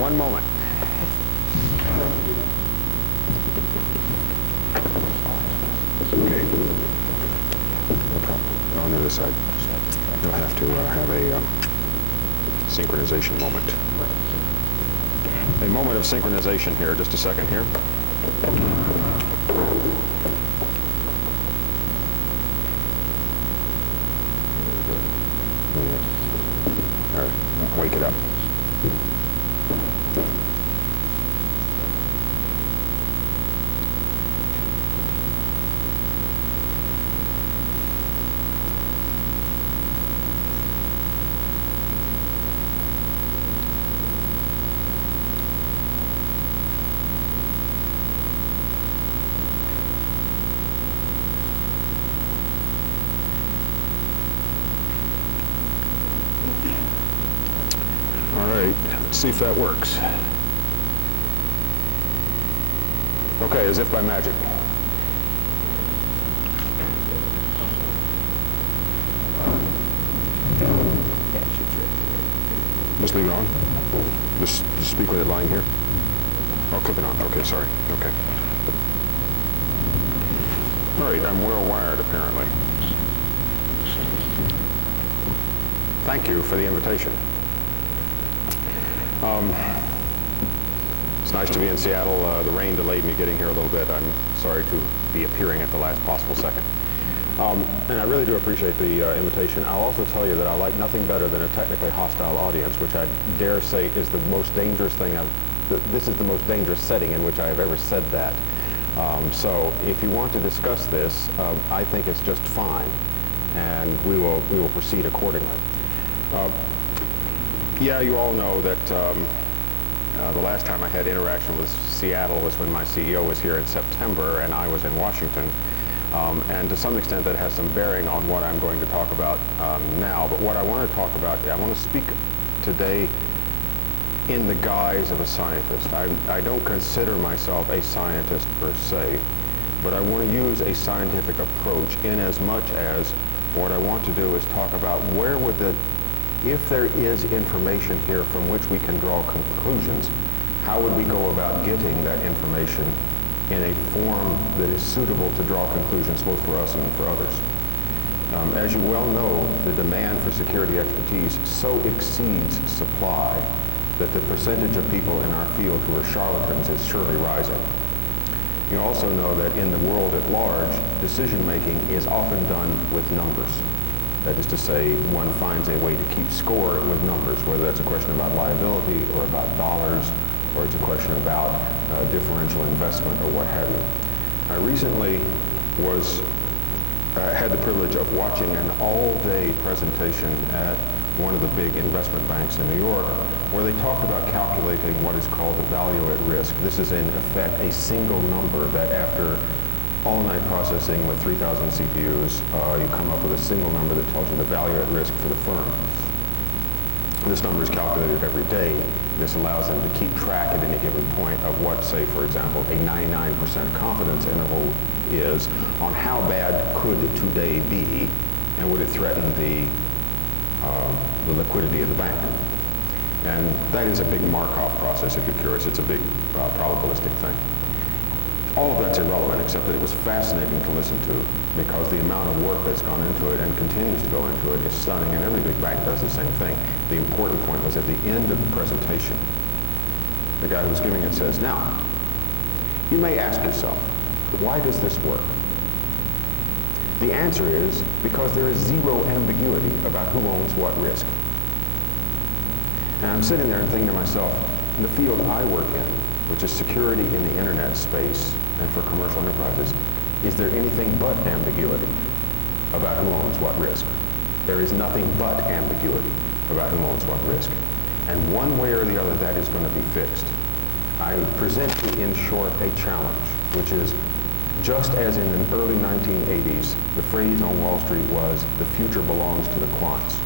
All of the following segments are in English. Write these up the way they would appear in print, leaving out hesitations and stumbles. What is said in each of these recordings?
One moment. Okay. No problem. On the other side. You'll have to have a synchronization moment. A moment of synchronization here. Just a second here. All right. Wake it up. Let's see if that works. Okay, as if by magic. Just leave it on? Just speak with it lying here? Oh, clip it on. Okay, sorry. Okay. All right, I'm well wired apparently. Thank you for the invitation. It's nice to be in Seattle. The rain delayed me getting here a little bit. I'm sorry to be appearing at the last possible second. And I really do appreciate the invitation. I'll also tell you that I like nothing better than a technically hostile audience, which I dare say is the most dangerous thing this is the most dangerous setting in which I have ever said that. So if you want to discuss this, I think it's just fine, and we will proceed accordingly. Yeah, you all know that the last time I had interaction with Seattle was when my CEO was here in September and I was in Washington. And to some extent that has some bearing on what I'm going to talk about now. But what I want to talk about, I want to speak today in the guise of a scientist. I don't consider myself a scientist per se, but I want to use a scientific approach in as much as what I want to do is talk about where would if there is information here from which we can draw conclusions, how would we go about getting that information in a form that is suitable to draw conclusions both for us and for others. As you well know, the demand for security expertise so exceeds supply that the percentage of people in our field who are charlatans is surely rising. You also know that in the world at large, decision-making is often done with numbers. That is to say, one finds a way to keep score with numbers, whether that's a question about liability or about dollars, or it's a question about differential investment or what have you. I recently had the privilege of watching an all-day presentation at one of the big investment banks in New York, where they talked about calculating what is called the value at risk. This is in effect a single number that after all-night processing with 3,000 CPUs, you come up with a single number that tells you the value at risk for the firm. This number is calculated every day. This allows them to keep track at any given point of what, say, for example, a 99% confidence interval is on how bad could today be, and would it threaten the liquidity of the bank. And that is a big Markov process, if you're curious. It's a big probabilistic thing. All of that's irrelevant, except that it was fascinating to listen to, because the amount of work that's gone into it and continues to go into it is stunning, and every big bank does the same thing. The important point was at the end of the presentation, the guy who was giving it says, now, you may ask yourself, why does this work? The answer is because there is zero ambiguity about who owns what risk. And I'm sitting there and thinking to myself, in the field I work in, which is security in the internet space and for commercial enterprises, is there anything but ambiguity about who owns what risk? There is nothing but ambiguity about who owns what risk. And one way or the other, that is going to be fixed. I present you, in short, a challenge, which is, just as in the early 1980s, the phrase on Wall Street was, the future belongs to the quants.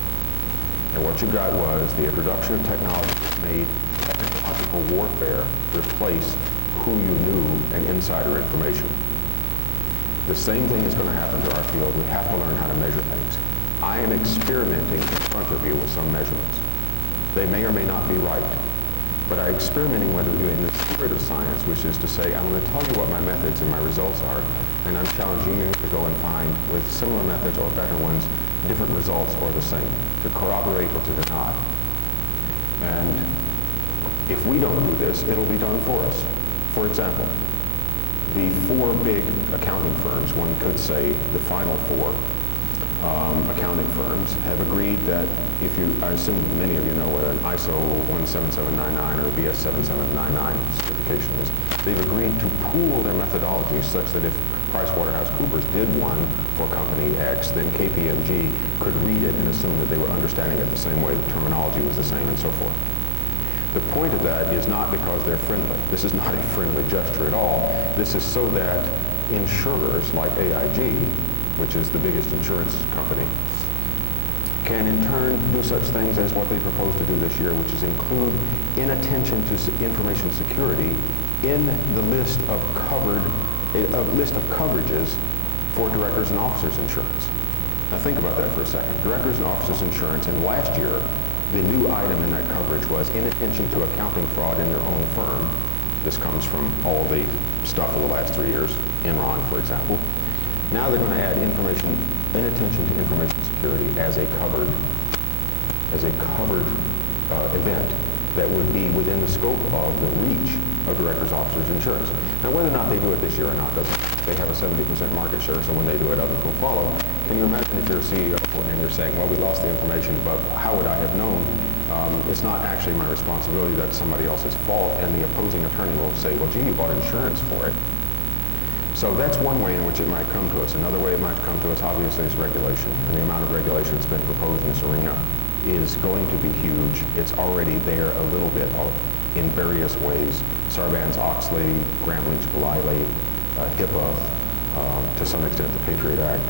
And what you got was the introduction of technology that made technological warfare replace who you knew and insider information. The same thing is going to happen to our field. We have to learn how to measure things. I am experimenting in front of you with some measurements. They may or may not be right. but I'm experimenting with it in the spirit of science, which is to say, I'm going to tell you what my methods and my results are, and I'm challenging you to go and find, with similar methods or better ones, different results or the same, to corroborate or to deny. And if we don't do this, it'll be done for us. For example, the four big accounting firms, one could say the final four accounting firms, have agreed that if you, I assume many of you know what an ISO 17799 or BS 7799 certification is, they've agreed to pool their methodologies such that if PricewaterhouseCoopers did one for company X, then KPMG could read it and assume that they were understanding it the same way, the terminology was the same, and so forth. The point of that is not because they're friendly. This is not a friendly gesture at all. This is so that insurers like AIG, which is the biggest insurance company, can in turn do such things as what they propose to do this year, which is include inattention to information security in the list of coverages for directors and officers insurance. Now think about that for a second. Directors and officers insurance, and last year, the new item in that coverage was inattention to accounting fraud in their own firm. This comes from all the stuff of the last 3 years, Enron, for example. Now they're going to add inattention to information security as a covered event that would be within the scope of the reach of directors, officers insurance. Now whether or not they do it this year or not, they have a 70% market share, so when they do it, others will follow. Can you imagine if you're a CEO and you're saying, well, we lost the information, but how would I have known? It's not actually my responsibility, that's somebody else's fault, and the opposing attorney will say, well, gee, you bought insurance for it. So that's one way in which it might come to us. Another way it might come to us, obviously, is regulation. And the amount of regulation that's been proposed in this arena is going to be huge. It's already there a little bit in various ways. Sarbanes-Oxley, Gramm-Leach-Bliley, HIPAA, to some extent the Patriot Act.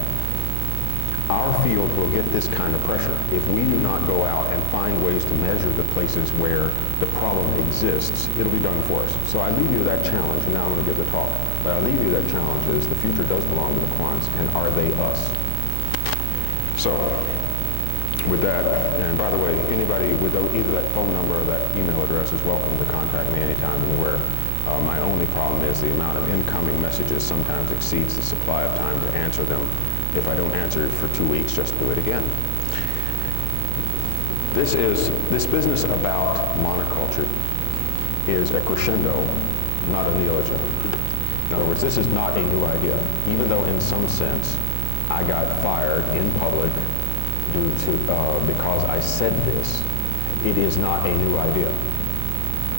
Our field will get this kind of pressure if we do not go out and find ways to measure the places where the problem exists. It'll be done for us. So I leave you that challenge, and now I'm going to give the talk. But I leave you that challenge is the future does belong to the quants, and are they us? So with that, and by the way, anybody with either that phone number or that email address is welcome to contact me anytime anywhere. My only problem is the amount of incoming messages sometimes exceeds the supply of time to answer them. If I don't answer it for 2 weeks, just do it again. This business about monoculture is a crescendo, not a neologism. In other words, this is not a new idea, even though in some sense I got fired in public because I said this. It is not a new idea.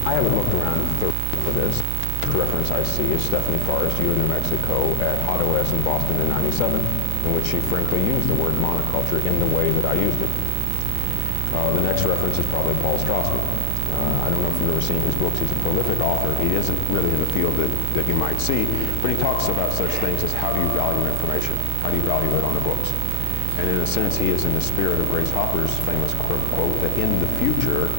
I haven't looked around thoroughly for this. The reference I see is Stephanie Forrest, U of New Mexico, at Hot OS in Boston in '97, in which she frankly used the word monoculture in the way that I used it. The next reference is probably Paul Strassman. I don't know if you've ever seen his books. He's a prolific author. He isn't really in the field that you might see, but he talks about such things as how do you value information? How do you value it on the books? And in a sense, he is in the spirit of Grace Hopper's famous quote that in the future,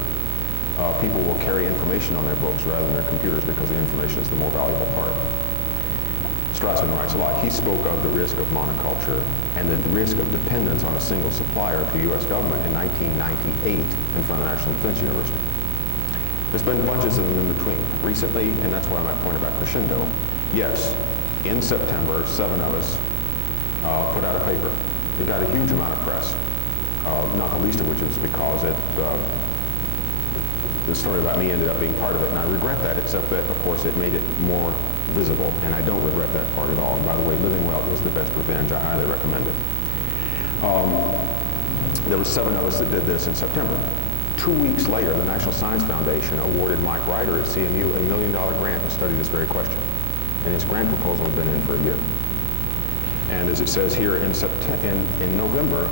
people will carry information on their books rather than their computers because the information is the more valuable part. Strassman writes a lot. He spoke of the risk of monoculture and the risk of dependence on a single supplier to U.S. government in 1998 in front of the National Defense University. There's been bunches of them in between. Recently, and that's why my point about crescendo, yes, in September, 7 of us put out a paper. It got a huge amount of press, not the least of which is because the story about me ended up being part of it, and I regret that, except that, of course, it made it more visible, and I don't regret that part at all. And by the way, living well is the best revenge. I highly recommend it. There were 7 of us that did this in September. 2 weeks later, the National Science Foundation awarded Mike Ryder at CMU a $1 million grant to study this very question. And his grant proposal has been in for a year. And as it says here in November,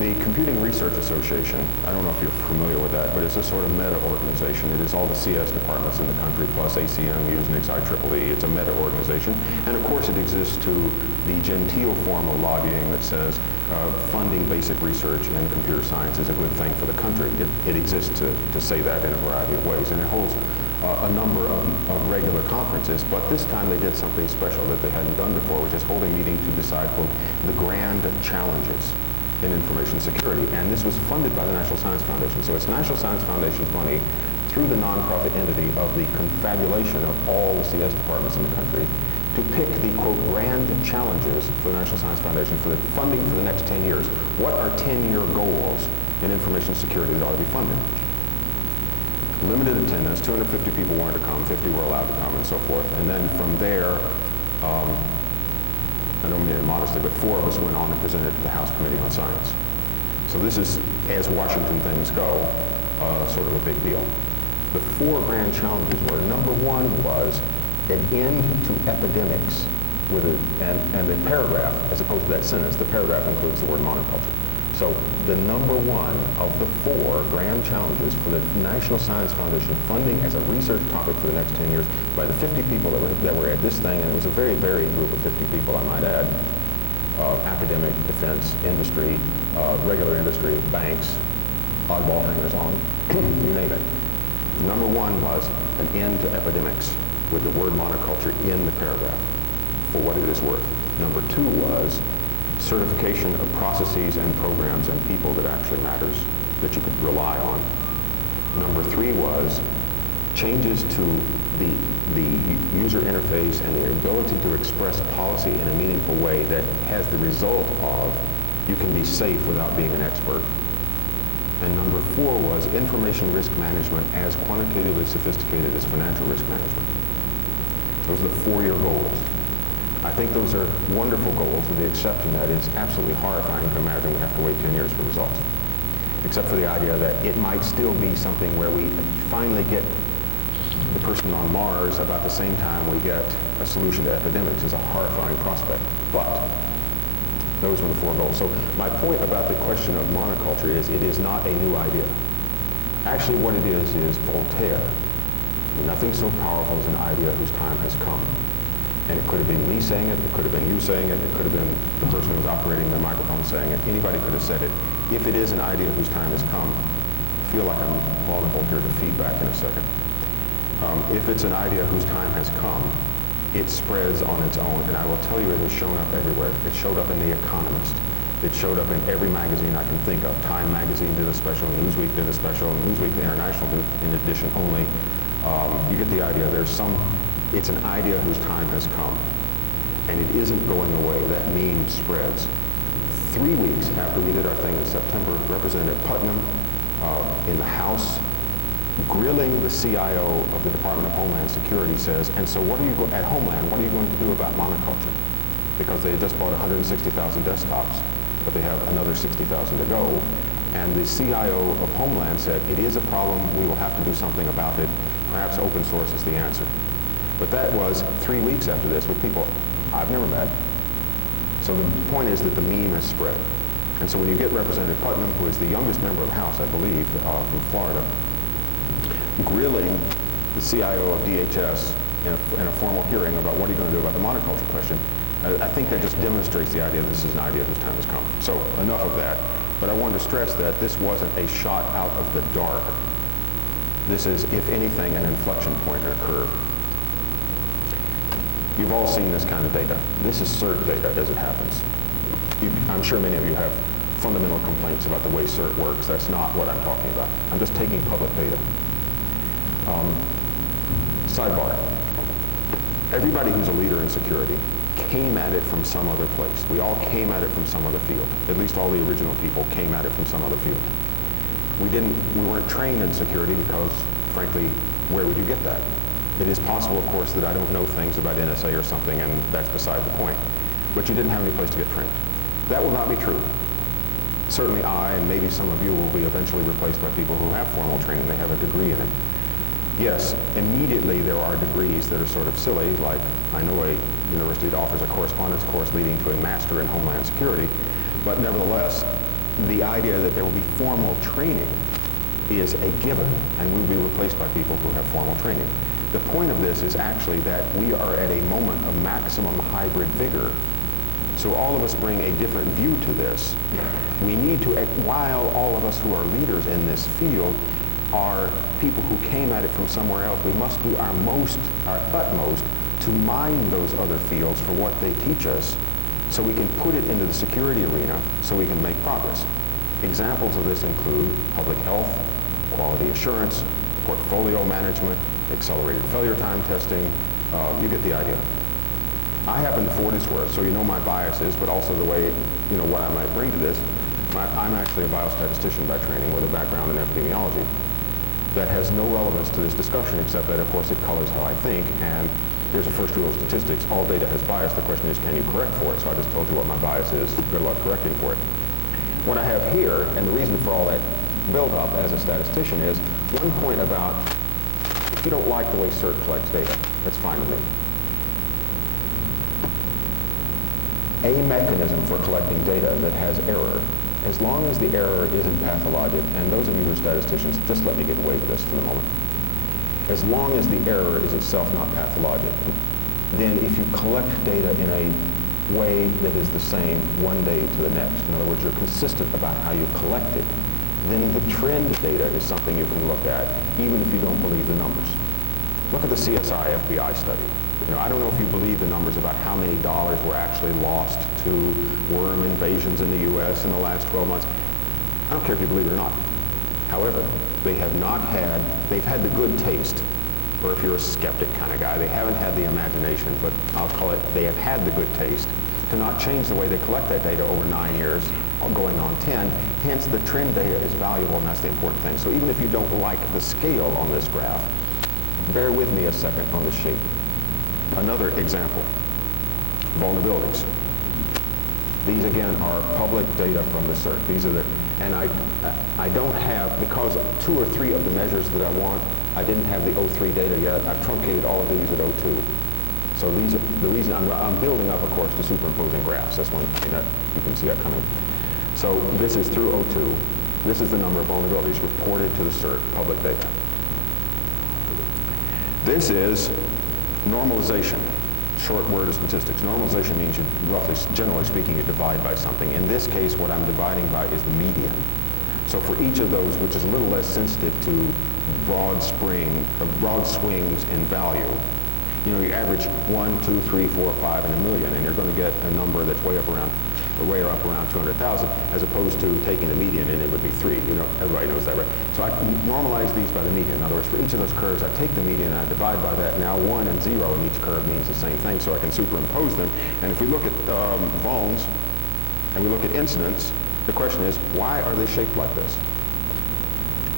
the Computing Research Association, I don't know if you're familiar with that, but it's a sort of meta-organization. It is all the CS departments in the country, plus ACMUs and IEEE. It's a meta-organization. And of course, it exists to the genteel form of lobbying that says funding basic research in computer science is a good thing for the country. It exists to say that in a variety of ways. And it holds a number of regular conferences, but this time they did something special that they hadn't done before, which is holding meetings to decide, quote, the grand challenges in information security. And this was funded by the National Science Foundation. So it's National Science Foundation's money through the nonprofit entity of the confabulation of all the CS departments in the country to pick the, quote, grand challenges for the National Science Foundation for the funding for the next 10 years. What are 10-year goals in information security that ought to be funded? Limited attendance, 250 people wanted to come, 50 were allowed to come, and so forth. And then from there, I don't mean it modestly, but 4 of us went on and presented to the House Committee on Science. So this is, as Washington things go, sort of a big deal. The 4 grand challenges were, number 1 was an end to epidemics, with and the paragraph, as opposed to that sentence, the paragraph includes the word monoculture. So the number 1 of the 4 grand challenges for the National Science Foundation funding as a research topic for the next 10 years by the 50 people that were at this thing, and it was a very varied group of 50 people, I might add, academic, defense, industry, regular industry, banks, oddball hangers-on, you name it. Number 1 was an end to epidemics with the word monoculture in the paragraph, for what it is worth. Number 2 was certification of processes and programs and people that actually matters, that you could rely on. Number 3 was changes to the user interface and the ability to express policy in a meaningful way that has the result of you can be safe without being an expert. And number 4 was information risk management as quantitatively sophisticated as financial risk management. Those are the 4-year goals. I think those are wonderful goals, with the exception that it's absolutely horrifying to imagine we have to wait 10 years for results. Except for the idea that it might still be something where we finally get the person on Mars about the same time we get a solution to epidemics is a horrifying prospect. But those were the 4 goals. So my point about the question of monoculture is it is not a new idea. Actually, what it is Voltaire. Nothing so powerful as an idea whose time has come. And it could have been me saying it could have been you saying it could have been the person who was operating the microphone saying it. Anybody could have said it. If it is an idea whose time has come, I feel like I'm vulnerable here to feedback in a second. If it's an idea whose time has come, it spreads on its own. And I will tell you, it has shown up everywhere. It showed up in The Economist. It showed up in every magazine I can think of. Time magazine did a special, Newsweek did a special, Newsweek International did in addition only. You get the idea. It's an idea whose time has come, and it isn't going away. That meme spreads. 3 weeks after we did our thing in September, Representative Putnam in the House, grilling the CIO of the Department of Homeland Security, says, and so what are you at Homeland, what are you going to do about monoculture? Because they had just bought 160,000 desktops, but they have another 60,000 to go. And the CIO of Homeland said, it is a problem, we will have to do something about it. Perhaps open source is the answer. But that was 3 weeks after this with people I've never met. So the point is that the meme has spread. And so when you get Representative Putnam, who is the youngest member of the House, I believe, from Florida, grilling the CIO of DHS in a formal hearing about what are you going to do about the monoculture question, I think that just demonstrates the idea that this is an idea whose time has come. So enough of that. But I wanted to stress that this wasn't a shot out of the dark. This is, if anything, an inflection point in a curve. You've all seen this kind of data. This is CERT data as it happens. I'm sure many of you have fundamental complaints about the way CERT works. That's not what I'm talking about. I'm just taking public data. Sidebar. Everybody who's a leader in security came at it from some other place. We all came at it from some other field. At least all the original people came at it from some other field. We weren't trained in security because, frankly, where would you get that? It is possible, of course, that I don't know things about NSA or something, and that's beside the point. But you didn't have any place to get trained. That will not be true. Certainly I, and maybe some of you, will be eventually replaced by people who have formal training. They have a degree in it. Yes, immediately there are degrees that are sort of silly, like I know a university that offers a correspondence course leading to a master in Homeland Security, but nevertheless, the idea that there will be formal training is a given, and we will be replaced by people who have formal training. The point of this is actually that we are at a moment of maximum hybrid vigor. So all of us bring a different view to this. We need to, while all of us who are leaders in this field are people who came at it from somewhere else, we must do our utmost to mine those other fields for what they teach us so we can put it into the security arena so we can make progress. Examples of this include public health, quality assurance, portfolio management, accelerated failure time testing. You get the idea. I happen to, for what it's worth, so you know my biases, but also the way, what I might bring to this. I'm actually a biostatistician by training with a background in epidemiology. That has no relevance to this discussion except that, of course, it colors how I think, and here's a first rule of statistics. All data has bias. The question is, can you correct for it? So I just told you what my bias is. Good luck correcting for it. What I have here, and the reason for all that build-up as a statistician is one point about if you don't like the way CERT collects data, that's fine with me. A mechanism for collecting data that has error, as long as the error isn't pathologic, and those of you who are statisticians, just let me get away with this for the moment. As long as the error is itself not pathologic, then if you collect data in a way that is the same one day to the next, in other words, you're consistent about how you collect it, then the trend data is something you can look at, even if you don't believe the numbers. Look at the CSI FBI study. I don't know if you believe the numbers about how many dollars were actually lost to worm invasions in the U.S. in the last 12 months. I don't care if you believe it or not. However, they've had the good taste, or if you're a skeptic kind of guy, they haven't had the imagination, but I'll call it, they have had the good taste to not change the way they collect that data over 9 years, going on 10. Hence, the trend data is valuable, and that's the important thing. So even if you don't like the scale on this graph, bear with me a second on the shape. Another example, vulnerabilities. These again are public data from the CERT. These are and I don't have, because 2 or 3 of the measures that I want, I didn't have the 03 data yet. I've truncated all of these at 02. So these are the reason I'm building up, of course, to superimposing graphs. That's one thing that you can see that coming. So this is through 02. This is the number of vulnerabilities reported to the CERT, public data. This is normalization, short word of statistics. Normalization means you roughly, generally speaking, you divide by something. In this case, what I'm dividing by is the median. So for each of those, which is a little less sensitive to broad swings in value, you average 1, 2, 3, 4, 5 in a million, and you're going to get a number that's way up around 200,000, as opposed to taking the median, and it would be 3. Everybody knows that, right? So I normalize these by the median. In other words, for each of those curves, I take the median and I divide by that. Now 1 and 0 in each curve means the same thing, so I can superimpose them. And if we look at vulns and we look at incidents, the question is, why are they shaped like this?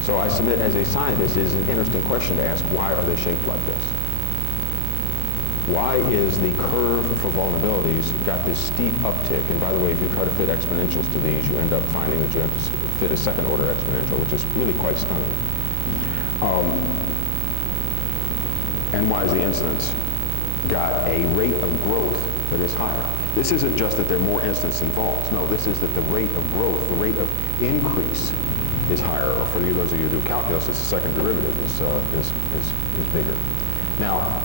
So I submit, as a scientist, it is an interesting question to ask, why are they shaped like this? Why is the curve for vulnerabilities got this steep uptick? And by the way, if you try to fit exponentials to these, you end up finding that you have to fit a second order exponential, which is really quite stunning. And why is the incidence got a rate of growth that is higher? This isn't just that there are more incidents than vulns. No, this is that the rate of growth, the rate of increase is higher. Or for those of you who do calculus, it's the second derivative is bigger. Now,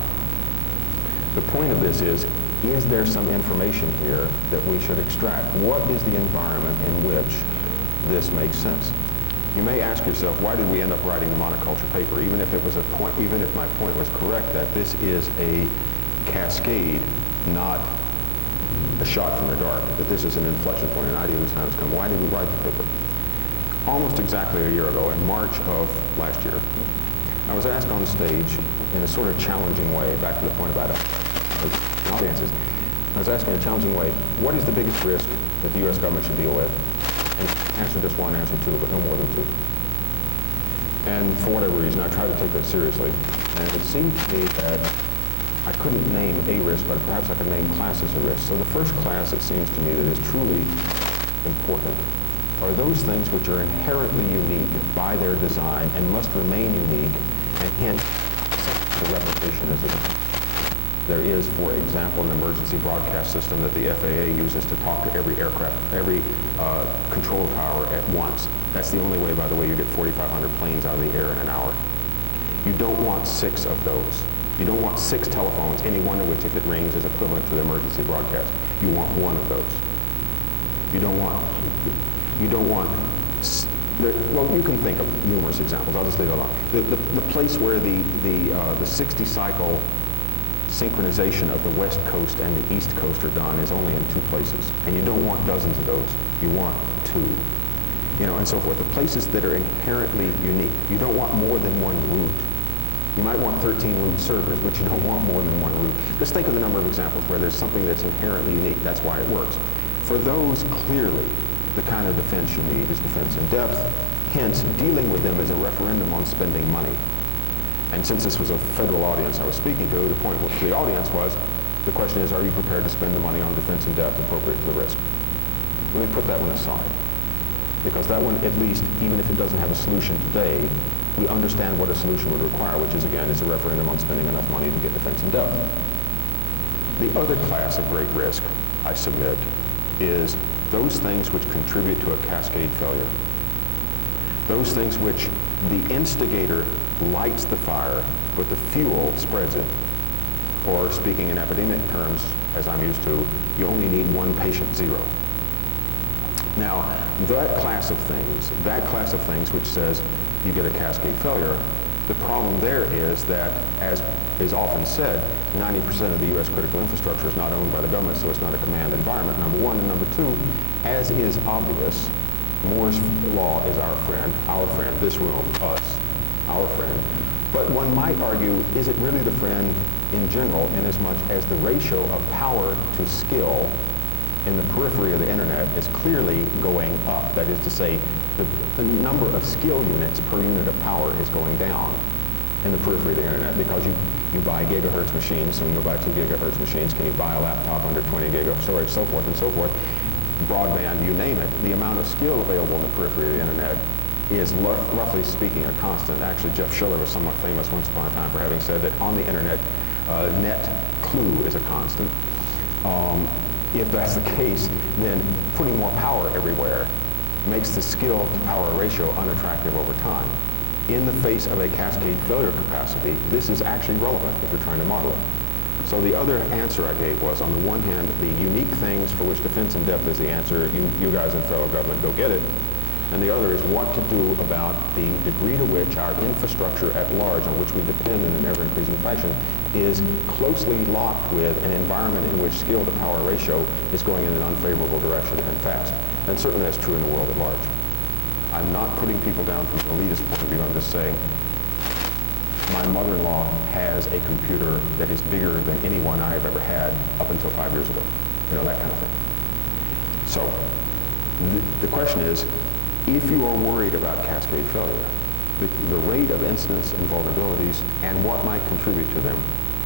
the point of this is there some information here that we should extract? What is the environment in which this makes sense? You may ask yourself, why did we end up writing the monoculture paper? Even if my point was correct that this is a cascade, not a shot from the dark, that this is an inflection point, an idea whose time has come. Why did we write the paper? Almost exactly a year ago, in March of last year, I was asked on stage in a sort of challenging way, back to the point about audiences, I was asking in a challenging way, what is the biggest risk that the U.S. government should deal with? And answer just one, answer 2, but no more than 2. And for whatever reason, I tried to take that seriously. And it seemed to me that I couldn't name a risk, but perhaps I could name classes of risk. So the first class, it seems to me, that is truly important are those things which are inherently unique by their design and must remain unique, and hence the replication is there is, for example, an emergency broadcast system that the FAA uses to talk to every aircraft, every control tower at once. That's the only way, by the way, you get 4,500 planes out of the air in an hour. You don't want 6 of those. You don't want 6 telephones, any one of which, if it rings, is equivalent to the emergency broadcast. You want 1 of those. You don't want, well, you can think of numerous examples. I'll just leave it alone. The place where the 60 cycle synchronization of the West Coast and the East Coast are done is only in 2 places. And you don't want dozens of those. You want 2. You know, and so forth. The places that are inherently unique. You don't want more than 1 route. You might want 13 root servers, but you don't want more than 1 route. Just think of the number of examples where there's something that's inherently unique. That's why it works. For those, clearly, the kind of defense you need is defense in depth. Hence, dealing with them is a referendum on spending money. And since this was a federal audience I was speaking to, the point with the audience was, the question is, are you prepared to spend the money on defense in depth appropriate to the risk? Let me put that one aside. Because that one, at least, even if it doesn't have a solution today, we understand what a solution would require, which is, again, it's a referendum on spending enough money to get defense in depth. The other class of great risk, I submit, is those things which contribute to a cascade failure. Those things which the instigator lights the fire, but the fuel spreads it. Or speaking in epidemic terms, as I'm used to, you only need 1 patient 0. Now, that class of things which says you get a cascade failure, the problem there is that, as is often said, 90% of the U.S. critical infrastructure is not owned by the government, so it's not a command environment, number 1. And number 2, as is obvious, Moore's law is our friend, this room, us, our friend. But one might argue, is it really the friend in general, in as much as the ratio of power to skill in the periphery of the internet is clearly going up. That is to say, the number of skill units per unit of power is going down in the periphery of the internet, because you buy gigahertz machines, soon you'll buy 2 gigahertz machines. Can you buy a laptop under 20 gig of storage, so forth and so forth. Broadband, you name it. The amount of skill available in the periphery of the internet is roughly speaking a constant. Actually, Jeff Schiller was somewhat famous once upon a time for having said that on the internet, net clue is a constant. If that's the case, then putting more power everywhere makes the skill to power ratio unattractive over time. In the face of a cascade failure capacity, this is actually relevant if you're trying to model it. So the other answer I gave was, on the one hand, the unique things for which defense in depth is the answer, you guys in federal government go get it. And the other is what to do about the degree to which our infrastructure at large, on which we depend in an ever-increasing fashion, is closely locked with an environment in which skill to power ratio is going in an unfavorable direction and fast. And certainly that's true in the world at large. I'm not putting people down from an elitist point of view. I'm just saying my mother-in-law has a computer that is bigger than any one I have ever had up until 5 years ago. You know, that kind of thing. So the question is, if you are worried about cascade failure, the rate of incidents and vulnerabilities and what might contribute to them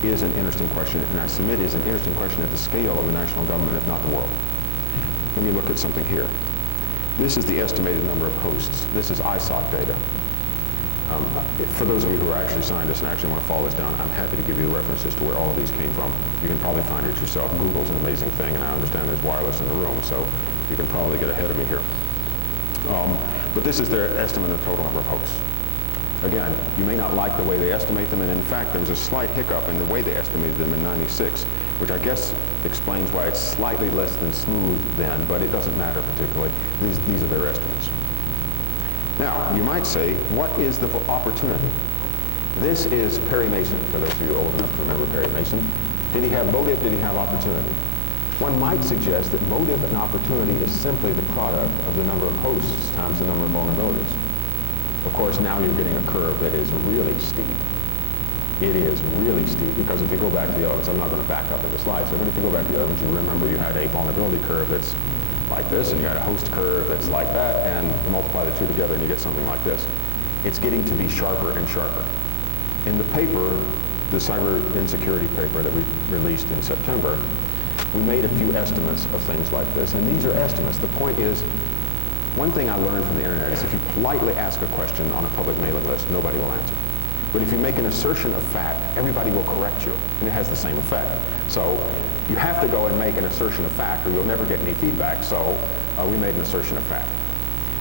is an interesting question, and I submit is an interesting question at the scale of a national government, if not the world. Let me look at something here. This is the estimated number of hosts. This is ISOC data. For those of you who are actually scientists and actually want to follow this down, I'm happy to give you the references to where all of these came from. You can probably find it yourself. Google's an amazing thing, and I understand there's wireless in the room, so you can probably get ahead of me here. But this is their estimate of the total number of hosts. Again, you may not like the way they estimate them, and in fact, there was a slight hiccup in the way they estimated them in '96, which I guess explains why it's slightly less than smooth then, but it doesn't matter particularly. These are their estimates. Now, you might say, what is the opportunity? This is Perry Mason, for those of you old enough to remember Perry Mason. Did he have motive? Did he have opportunity? One might suggest that motive and opportunity is simply the product of the number of hosts times the number of vulnerabilities. Of course, now you're getting a curve that is really steep. It is really steep, because if you go back to the elements, I'm not going to back up in the slides, but if you go back to the elements, you remember you had a vulnerability curve that's like this, and you had a host curve that's like that, and you multiply the two together and you get something like this. It's getting to be sharper and sharper. In the paper, the cyber insecurity paper that we released in September, we made a few estimates of things like this, and these are estimates. The point is, one thing I learned from the internet is if you politely ask a question on a public mailing list, nobody will answer. But if you make an assertion of fact, everybody will correct you, and it has the same effect. So you have to go and make an assertion of fact, or you'll never get any feedback, so we made an assertion of fact.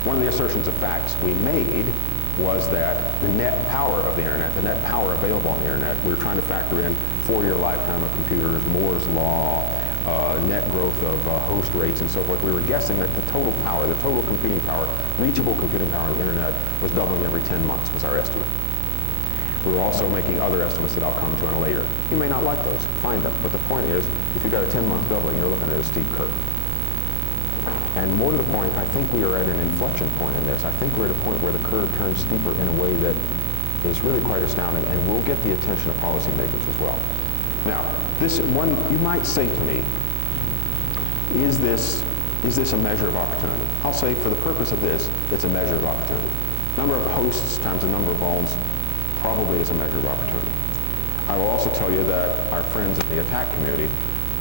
One of the assertions of facts we made was that the net power of the internet, the net power available on the internet, we were trying to factor in 4-year lifetime of computers, Moore's law, net growth of host rates and so forth. We were guessing that the total power, the total computing power, reachable computing power on the internet was doubling every 10 months was our estimate. We're also making other estimates that I'll come to in a later. You may not like those, find them. But the point is, if you've got a 10-month doubling, you're looking at a steep curve. And more to the point, I think we are at an inflection point in this. I think we're at a point where the curve turns steeper in a way that is really quite astounding and will get the attention of policymakers as well. Now, this one, you might say to me, is this a measure of opportunity? I'll say for the purpose of this, it's a measure of opportunity. Number of hosts times the number of vulns probably is a measure of opportunity. I will also tell you that our friends in the attack community,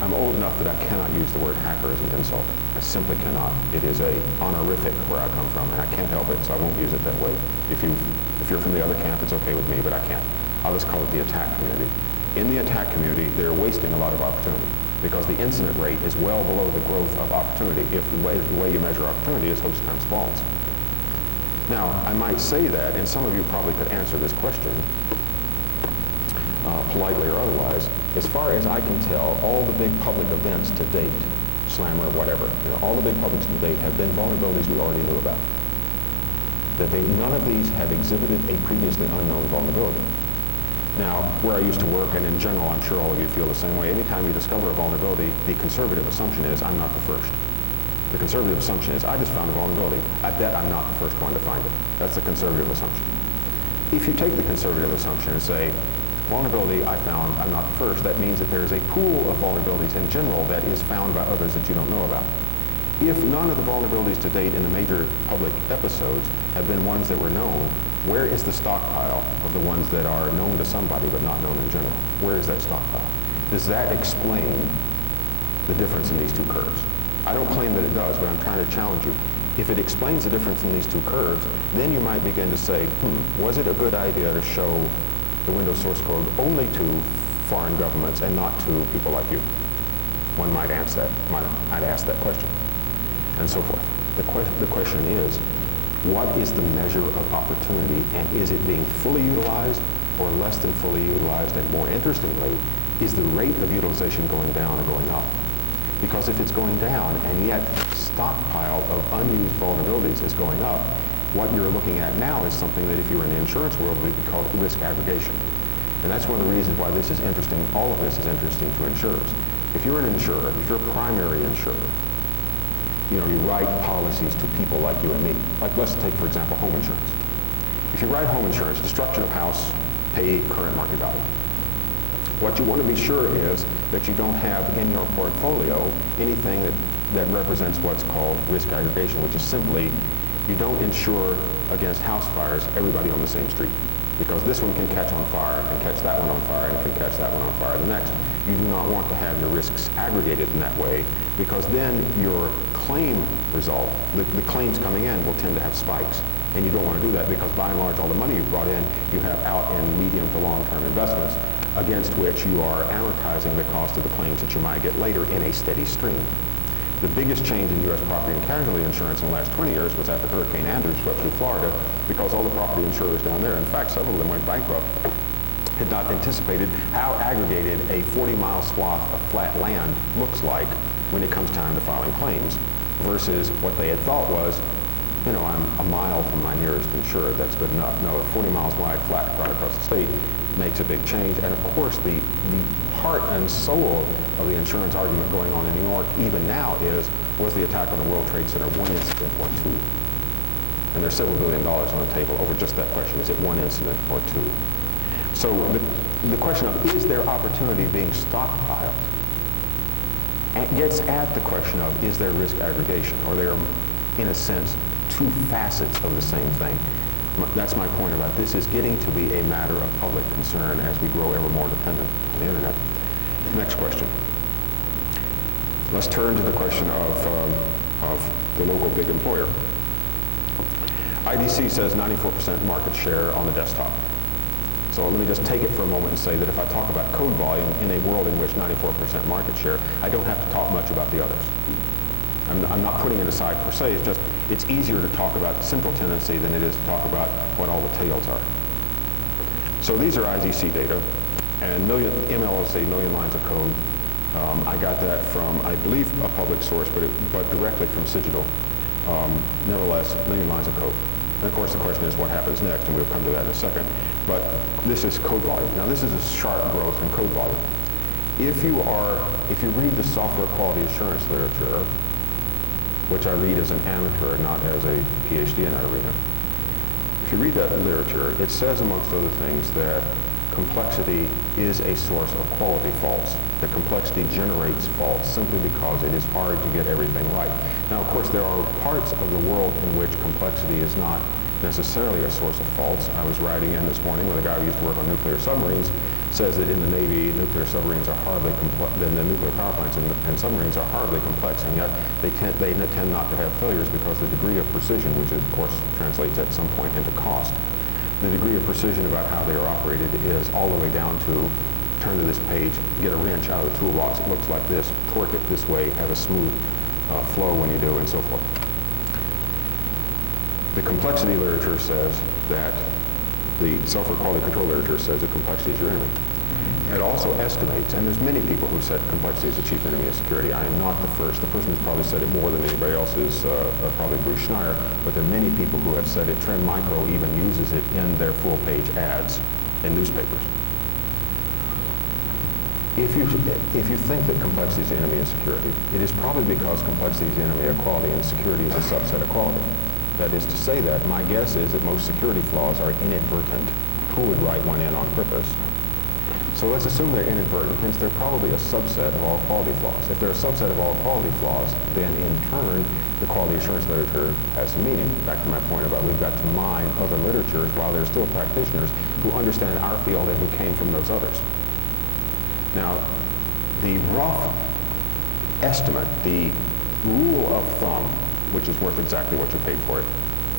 I'm old enough that I cannot use the word hacker as an insult. I simply cannot. It is a honorific where I come from, and I can't help it, so I won't use it that way. If you're from the other camp, it's okay with me, but I can't. I'll just call it the attack community. In the attack community, they're wasting a lot of opportunity because the incident rate is well below the growth of opportunity if the way you measure opportunity is host times vulns. Now, I might say that, and some of you probably could answer this question, politely or otherwise. As far as I can tell, all the big public events to date, Slammer or whatever, all the big publics to date have been vulnerabilities we already knew about. That none of these have exhibited a previously unknown vulnerability. Now, where I used to work, and in general, I'm sure all of you feel the same way, anytime you discover a vulnerability, the conservative assumption is, I'm not the first. The conservative assumption is, I just found a vulnerability. I bet I'm not the first one to find it. That's the conservative assumption. If you take the conservative assumption and say, vulnerability I found, I'm not the first, that means that there is a pool of vulnerabilities in general that is found by others that you don't know about. If none of the vulnerabilities to date in the major public episodes have been ones that were known, where is the stockpile of the ones that are known to somebody but not known in general? Where is that stockpile? Does that explain the difference in these two curves? I don't claim that it does, but I'm trying to challenge you. If it explains the difference in these two curves, then you might begin to say, was it a good idea to show the Windows source code only to foreign governments and not to people like you? One might ask that question, and so forth. The question is, what is the measure of opportunity, and is it being fully utilized or less than fully utilized? And more interestingly, is the rate of utilization going down or going up? Because if it's going down and yet stockpile of unused vulnerabilities is going up, what you're looking at now is something that if you were in the insurance world would be called risk aggregation. And that's one of the reasons why this is interesting, all of this is interesting to insurers. If you're an insurer, if you're a primary insurer, you write policies to people like you and me. Like, let's take, for example, home insurance. If you write home insurance, destruction of house, pay current market value. What you want to be sure is that you don't have in your portfolio anything that represents what's called risk aggregation, which is simply you don't insure against house fires everybody on the same street, because this one can catch on fire and catch that one on fire and can catch that one on fire the next. You do not want to have your risks aggregated in that way, because then your claim result, the claims coming in will tend to have spikes. And you don't want to do that because by and large all the money you've brought in, you have out in medium to long-term investments against which you are amortizing the cost of the claims that you might get later in a steady stream. The biggest change in U.S. property and casualty insurance in the last 20 years was after Hurricane Andrew swept through Florida, because all the property insurers down there, in fact several of them went bankrupt, had not anticipated how aggregated a 40-mile swath of flat land looks like when it comes time to filing claims, versus what they had thought was, I'm a mile from my nearest insurer, that's good enough. No, 40 miles wide, flat right across the state makes a big change. And of course, the heart and soul of the insurance argument going on in New York even now is, was the attack on the World Trade Center one incident or two? And there's several $1 billion on the table over just that question. Is it one incident or two? So the question of, is there opportunity being stockpiled, gets at the question of, is there risk aggregation? Or there are, in a sense, two facets of the same thing. That's my point about this is getting to be a matter of public concern as we grow ever more dependent on the internet. Next question. Let's turn to the question of the local big employer. IDC says 94% market share on the desktop. So let me just take it for a moment and say that if I talk about code volume in a world in which 94% market share, I don't have to talk much about the others. I'm not putting it aside per se, it's easier to talk about central tendency than it is to talk about what all the tails are. So these are IZC data, and MLOC, million lines of code. I got that from, I believe, a public source, but directly from Cigital. Nevertheless, million lines of code. And of course, the question is what happens next, and we'll come to that in a second. But this is code volume. Now, this is a sharp growth in code volume. If you read the software quality assurance literature, which I read as an amateur, not as a PhD in that arena, if you read that literature, it says, amongst other things, that complexity is a source of quality faults. That complexity generates faults simply because it is hard to get everything right. Now, of course, there are parts of the world in which complexity is not necessarily a source of faults. I was writing in this morning with a guy who used to work on nuclear submarines, says that in the Navy, nuclear submarines are horribly complex, then the nuclear power plants and submarines are horribly complex, and yet they tend not to have failures because the degree of precision, which of course translates at some point into cost, the degree of precision about how they are operated is all the way down to turn to this page, get a wrench out of the toolbox, it looks like this, torque it this way, have a smooth flow when you do, and so forth. The complexity literature says that, the software quality control literature says that complexity is your enemy. It also estimates, and there's many people who said complexity is the chief enemy of security. I am not the first. The person who's probably said it more than anybody else is probably Bruce Schneier, but there are many people who have said it. Trend Micro even uses it in their full-page ads in newspapers. If you think that complexity is the enemy of security, it is probably because complexity is the enemy of quality and security is a subset of quality. That is to say that my guess is that most security flaws are inadvertent. Who would write one in on purpose? So let's assume they're inadvertent, hence they're probably a subset of all quality flaws. If they're a subset of all quality flaws, then in turn, the quality assurance literature has some meaning. Back to my point about we've got to mine other literatures while there are still practitioners who understand our field and who came from those others. Now, the rough estimate, the rule of thumb, which is worth exactly what you paid for it,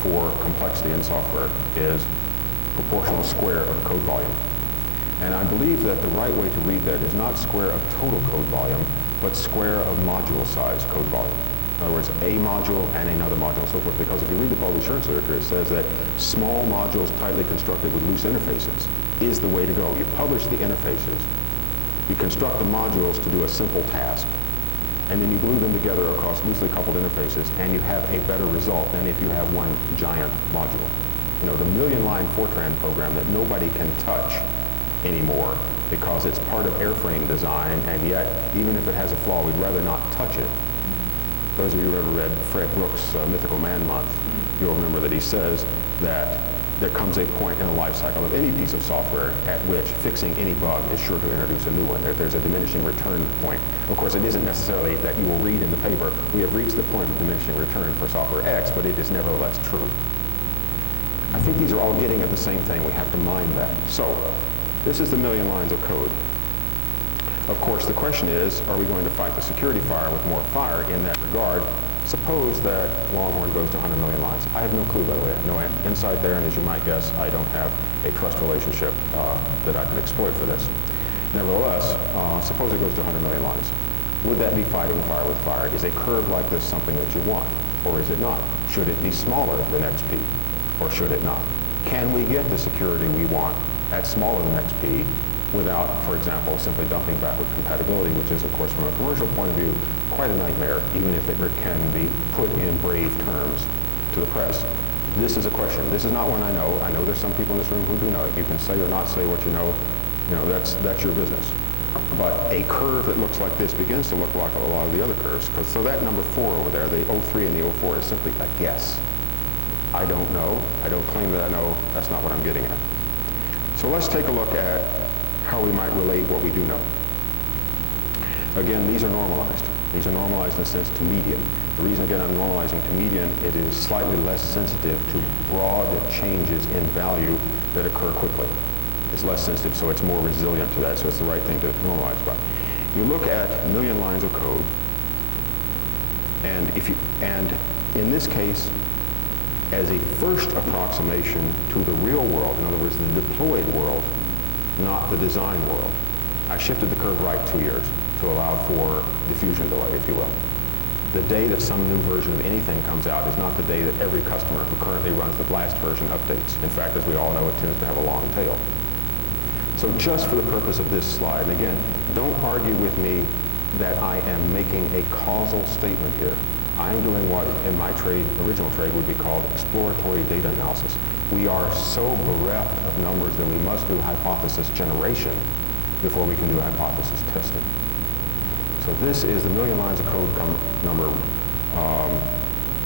for complexity in software is proportional square of code volume. And I believe that the right way to read that is not square of total code volume, but square of module size code volume. In other words, a module and another module and so forth, because if you read the quality assurance literature, it says that small modules tightly constructed with loose interfaces is the way to go. You publish the interfaces, you construct the modules to do a simple task, and then you glue them together across loosely coupled interfaces, and you have a better result than if you have one giant module. You know, the million-line Fortran program that nobody can touch anymore because it's part of airframe design, and yet, even if it has a flaw, we'd rather not touch it. Those of you who have ever read Fred Brooks' Mythical Man Month, you'll remember that he says that there comes a point in the life cycle of any piece of software at which fixing any bug is sure to introduce a new one. There's a diminishing return point. Of course, it isn't necessarily that you will read in the paper, we have reached the point of diminishing return for software X, but it is nevertheless true. I think these are all getting at the same thing. We have to mind that. So, this is the million lines of code. Of course, the question is, are we going to fight the security fire with more fire in that regard? Suppose that Longhorn goes to 100 million lines. I have no clue, by the way. I have no insight there, and as you might guess, I don't have a trust relationship that I can exploit for this. Nevertheless, suppose it goes to 100 million lines. Would that be fighting fire with fire? Is a curve like this something that you want, or is it not? Should it be smaller than XP, or should it not? Can we get the security we want at smaller than XP without, for example, simply dumping backward compatibility, which is, of course, from a commercial point of view, quite a nightmare, even if it can be put in brave terms to the press. This is a question. This is not one I know. I know there's some people in this room who do know it. You can say or not say what you know. You know, that's your business. But a curve that looks like this begins to look like a lot of the other curves. So that number 4 over there, the 03 and the 04, is simply a guess. I don't know. I don't claim that I know. That's not what I'm getting at. So let's take a look at how we might relate what we do know. Again, these are normalized. These are normalized in a sense to median. The reason, again, I'm normalizing to median, it is slightly less sensitive to broad changes in value that occur quickly. It's less sensitive, so it's more resilient to that, so it's the right thing to normalize about. You look at a million lines of code, and in this case, as a first approximation to the real world, in other words, the deployed world, not the design world, I shifted the curve right 2 years to allow for diffusion delay, if you will. The day that some new version of anything comes out is not the day that every customer who currently runs the last version updates. In fact, as we all know, it tends to have a long tail. So just for the purpose of this slide, and again, don't argue with me that I am making a causal statement here. I'm doing what in my trade, original trade, would be called exploratory data analysis. We are so bereft of numbers that we must do hypothesis generation before we can do hypothesis testing. So this is the million lines of code number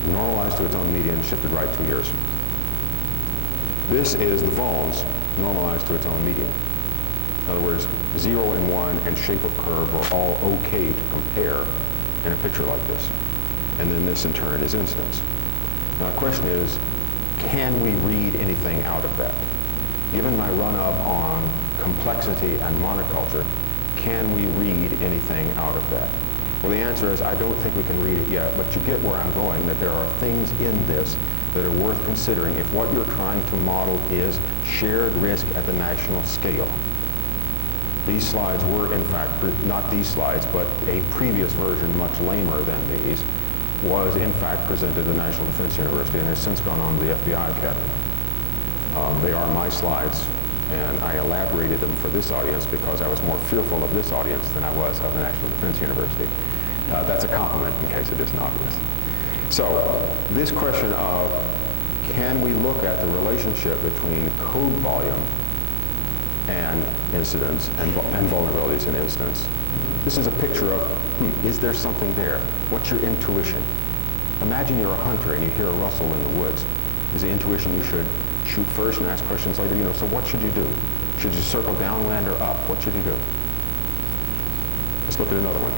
normalized to its own median, shifted right 2 years. This is the vols normalized to its own median. In other words, 0 and 1 and shape of curve are all okay to compare in a picture like this. And then this in turn is incidence. Now the question is, can we read anything out of that? Given my run-up on complexity and monoculture, can we read anything out of that? Well, the answer is I don't think we can read it yet, but you get where I'm going, that there are things in this that are worth considering if what you're trying to model is shared risk at the national scale. These slides were, in fact, not these slides, but a previous version, much lamer than these, was in fact presented at the National Defense University and has since gone on to the FBI Academy. They are my slides, and I elaborated them for this audience because I was more fearful of this audience than I was of the National Defense University. That's a compliment in case it isn't obvious. So this question of can we look at the relationship between code volume and incidents and vulnerabilities in incidents. This is a picture of, is there something there? What's your intuition? Imagine you're a hunter and you hear a rustle in the woods. Is the intuition you should shoot first and ask questions later? You know, so what should you do? Should you circle downwind or up? What should you do? Let's look at another one.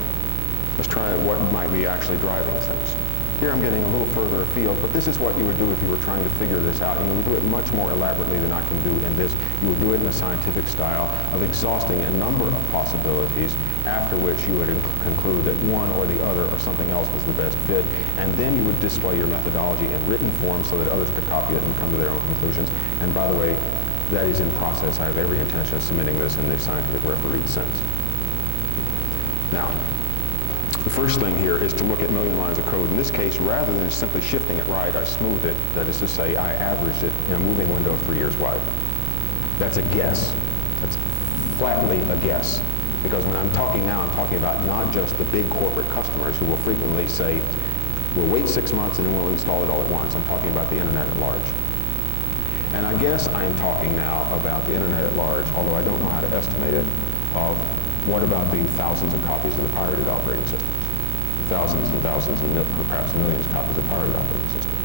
Let's try what might be actually driving things. Here I'm getting a little further afield, but this is what you would do if you were trying to figure this out. And you would do it much more elaborately than I can do in this. You would do it in a scientific style of exhausting a number of possibilities, after which you would conclude that one or the other or something else was the best fit. And then you would display your methodology in written form so that others could copy it and come to their own conclusions. And by the way, that is in process. I have every intention of submitting this in the scientific refereed sense. Now, the first thing here is to look at million lines of code. In this case, rather than simply shifting it right, I smoothed it. That is to say, I averaged it in a moving window of 3 years wide. That's a guess. That's flatly a guess. Because when I'm talking now, I'm talking about not just the big corporate customers who will frequently say, we'll wait 6 months and then we'll install it all at once. I'm talking about the internet at large. And I guess I'm talking now about the internet at large, although I don't know how to estimate it, of what about the thousands of copies of the pirated operating systems? Thousands and thousands and perhaps millions of copies of pirated operating systems.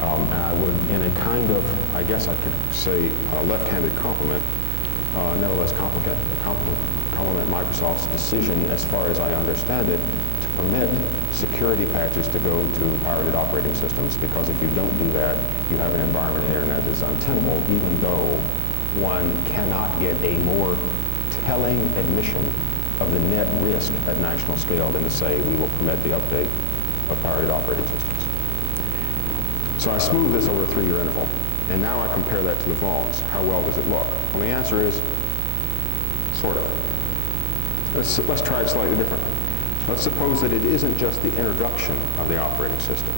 And I would, in a kind of, I guess I could say, left-handed compliment, nevertheless compliment Microsoft's decision, as far as I understand it, to permit security patches to go to pirated operating systems, because if you don't do that, you have an environment in the internet that's untenable, even though one cannot get a more telling admission of the net risk at national scale than to say we will permit the update of pirated operating systems. So I smoothed this over a 3-year interval, and now I compare that to the vols. How well does it look? Well, the answer is sort of. Let's try it slightly differently. Let's suppose that it isn't just the introduction of the operating system,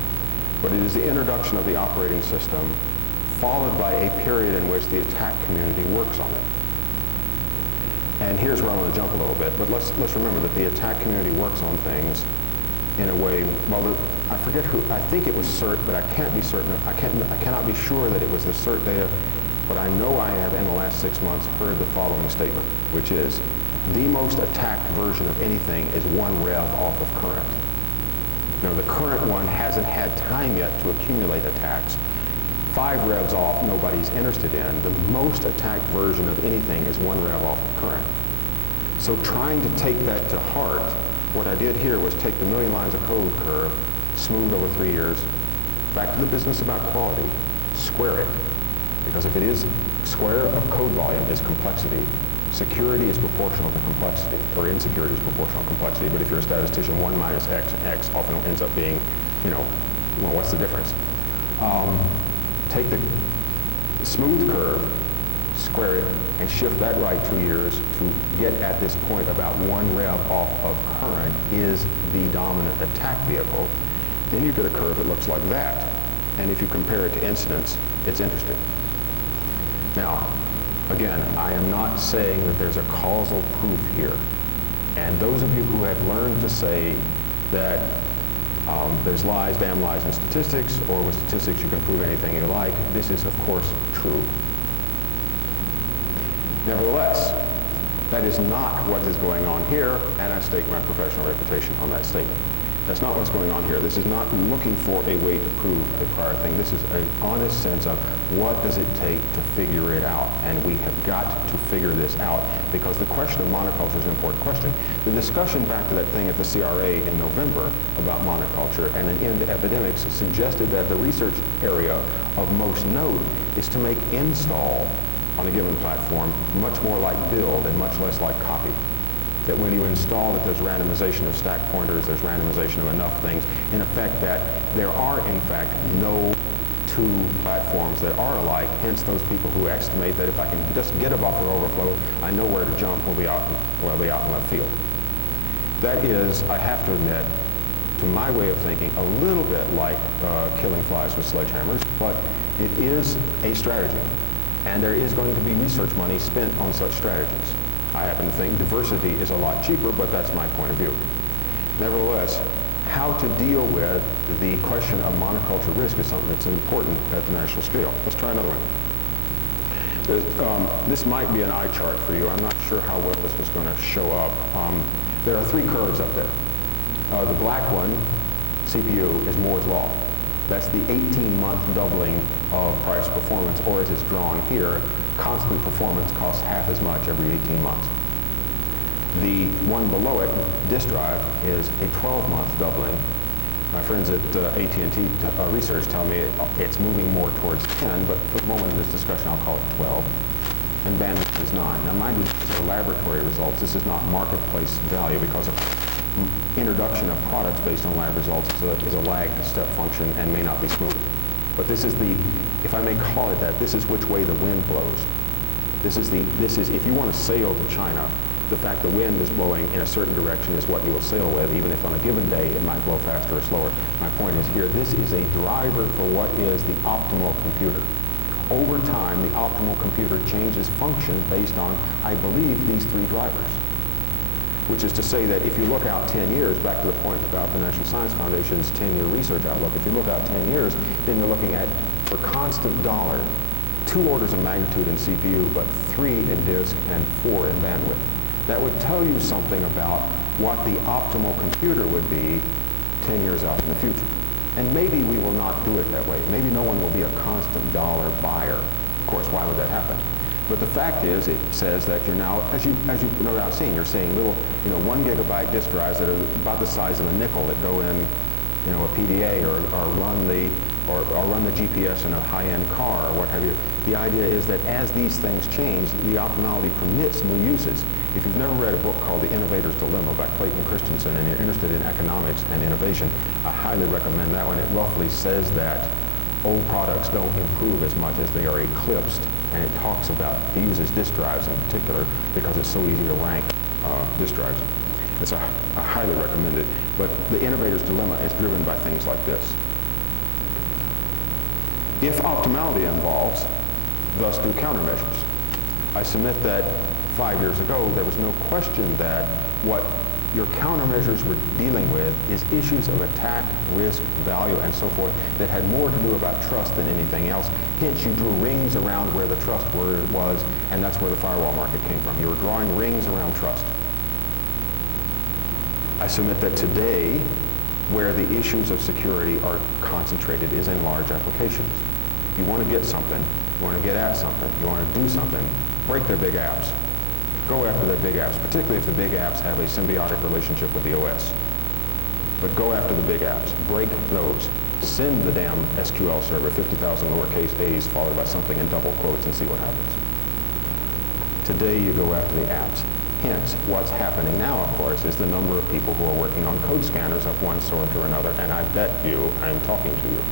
but it is the introduction of the operating system followed by a period in which the attack community works on it. And here's where I want to jump a little bit, but let's remember that the attack community works on things in a way, well, I forget who, I think it was CERT, but I can't be certain, I cannot be sure that it was the CERT data, but I know I have in the last 6 months heard the following statement, which is, the most attacked version of anything is 1 rev off of current. Now, the current one hasn't had time yet to accumulate attacks. 5 revs off, nobody's interested in. The most attacked version of anything is 1 rev off of current. So trying to take that to heart, what I did here was take the million lines of code curve, smooth over 3 years, back to the business about quality, square it. Because if it is square of code volume is complexity, security is proportional to complexity, or insecurity is proportional to complexity. But if you're a statistician, 1 minus x, x often ends up being, well, what's the difference? Take the smooth curve, square it, and shift that right 2 years to get at this point about 1 rev off of current is the dominant attack vehicle. Then you get a curve that looks like that. And if you compare it to incidents, it's interesting. Now, again, I am not saying that there's a causal proof here. And those of you who have learned to say that There's lies, damn lies in statistics, or with statistics you can prove anything you like. This is, of course, true. Nevertheless, that is not what is going on here, and I stake my professional reputation on that statement. That's not what's going on here. This is not looking for a way to prove a prior thing. This is an honest sense of what does it take to figure it out. And we have got to figure this out because the question of monoculture is an important question. The discussion back to that thing at the CRA in November about monoculture and an end to epidemics suggested that the research area of most note is to make install on a given platform much more like build and much less like copy. That when you install that there's randomization of stack pointers, there's randomization of enough things, in effect that there are in fact no two platforms that are alike, hence those people who estimate that if I can just get a buffer overflow, I know where to jump, we'll be out in left field. That is, I have to admit, to my way of thinking, a little bit like killing flies with sledgehammers, but it is a strategy. And there is going to be research money spent on such strategies. I happen to think diversity is a lot cheaper, but that's my point of view. Nevertheless, how to deal with the question of monoculture risk is something that's important at the national scale. Let's try another one. This might be an eye chart for you. I'm not sure how well this was going to show up. There are three curves up there. The black one, CPU, is Moore's Law. That's the 18-month doubling of price performance, or as it's drawn here, constant performance costs half as much every 18 months. The one below it, disk drive, is a 12-month doubling. My friends at AT&T Research tell me it's moving more towards 10, but for the moment of this discussion, I'll call it 12. And bandwidth is 9. Now, mind you, these are laboratory results. This is not marketplace value because of introduction of products based on lab results is a lagged step function and may not be smooth. But this is the, if I may call it that, this is which way the wind blows. This is if you want to sail to China, the fact the wind is blowing in a certain direction is what you will sail with, even if on a given day it might blow faster or slower. My point is here, this is a driver for what is the optimal computer. Over time, the optimal computer changes function based on, I believe, these three drivers. Which is to say that if you look out 10 years, back to the point about the National Science Foundation's 10-year research outlook, if you look out 10 years, then you're looking at, for constant dollar, 2 orders of magnitude in CPU, but 3 in disk and 4 in bandwidth. That would tell you something about what the optimal computer would be 10 years out in the future. And maybe we will not do it that way. Maybe no one will be a constant dollar buyer. Of course, why would that happen? But the fact is, it says that you're now, as you've no doubt seen, you're seeing little, 1 gigabyte disk drives that are about the size of a nickel that go in, a PDA or run the GPS in a high-end car or what have you. The idea is that as these things change, the optimality permits new uses. If you've never read a book called The Innovator's Dilemma by Clayton Christensen and you're interested in economics and innovation, I highly recommend that one. It roughly says that old products don't improve as much as they are eclipsed. And it talks about, it uses disk drives in particular because it's so easy to rank disk drives. I highly recommend it. But the innovator's dilemma is driven by things like this. If optimality involves, thus do countermeasures. I submit that 5 years ago, there was no question that what your countermeasures were dealing with is issues of attack, risk, value, and so forth that had more to do about trust than anything else. Hence, you drew rings around where the trust word was, and that's where the firewall market came from. You were drawing rings around trust. I submit that today, where the issues of security are concentrated is in large applications. You want to get something, you want to get at something, you want to do something, break their big apps. Go after their big apps, particularly if the big apps have a symbiotic relationship with the OS. But go after the big apps, break those. Send the damn SQL server, 50,000 lowercase a's followed by something in double quotes and see what happens. Today you go after the apps. Hence, what's happening now, of course, is the number of people who are working on code scanners of one sort or another, and I bet you I'm talking to you.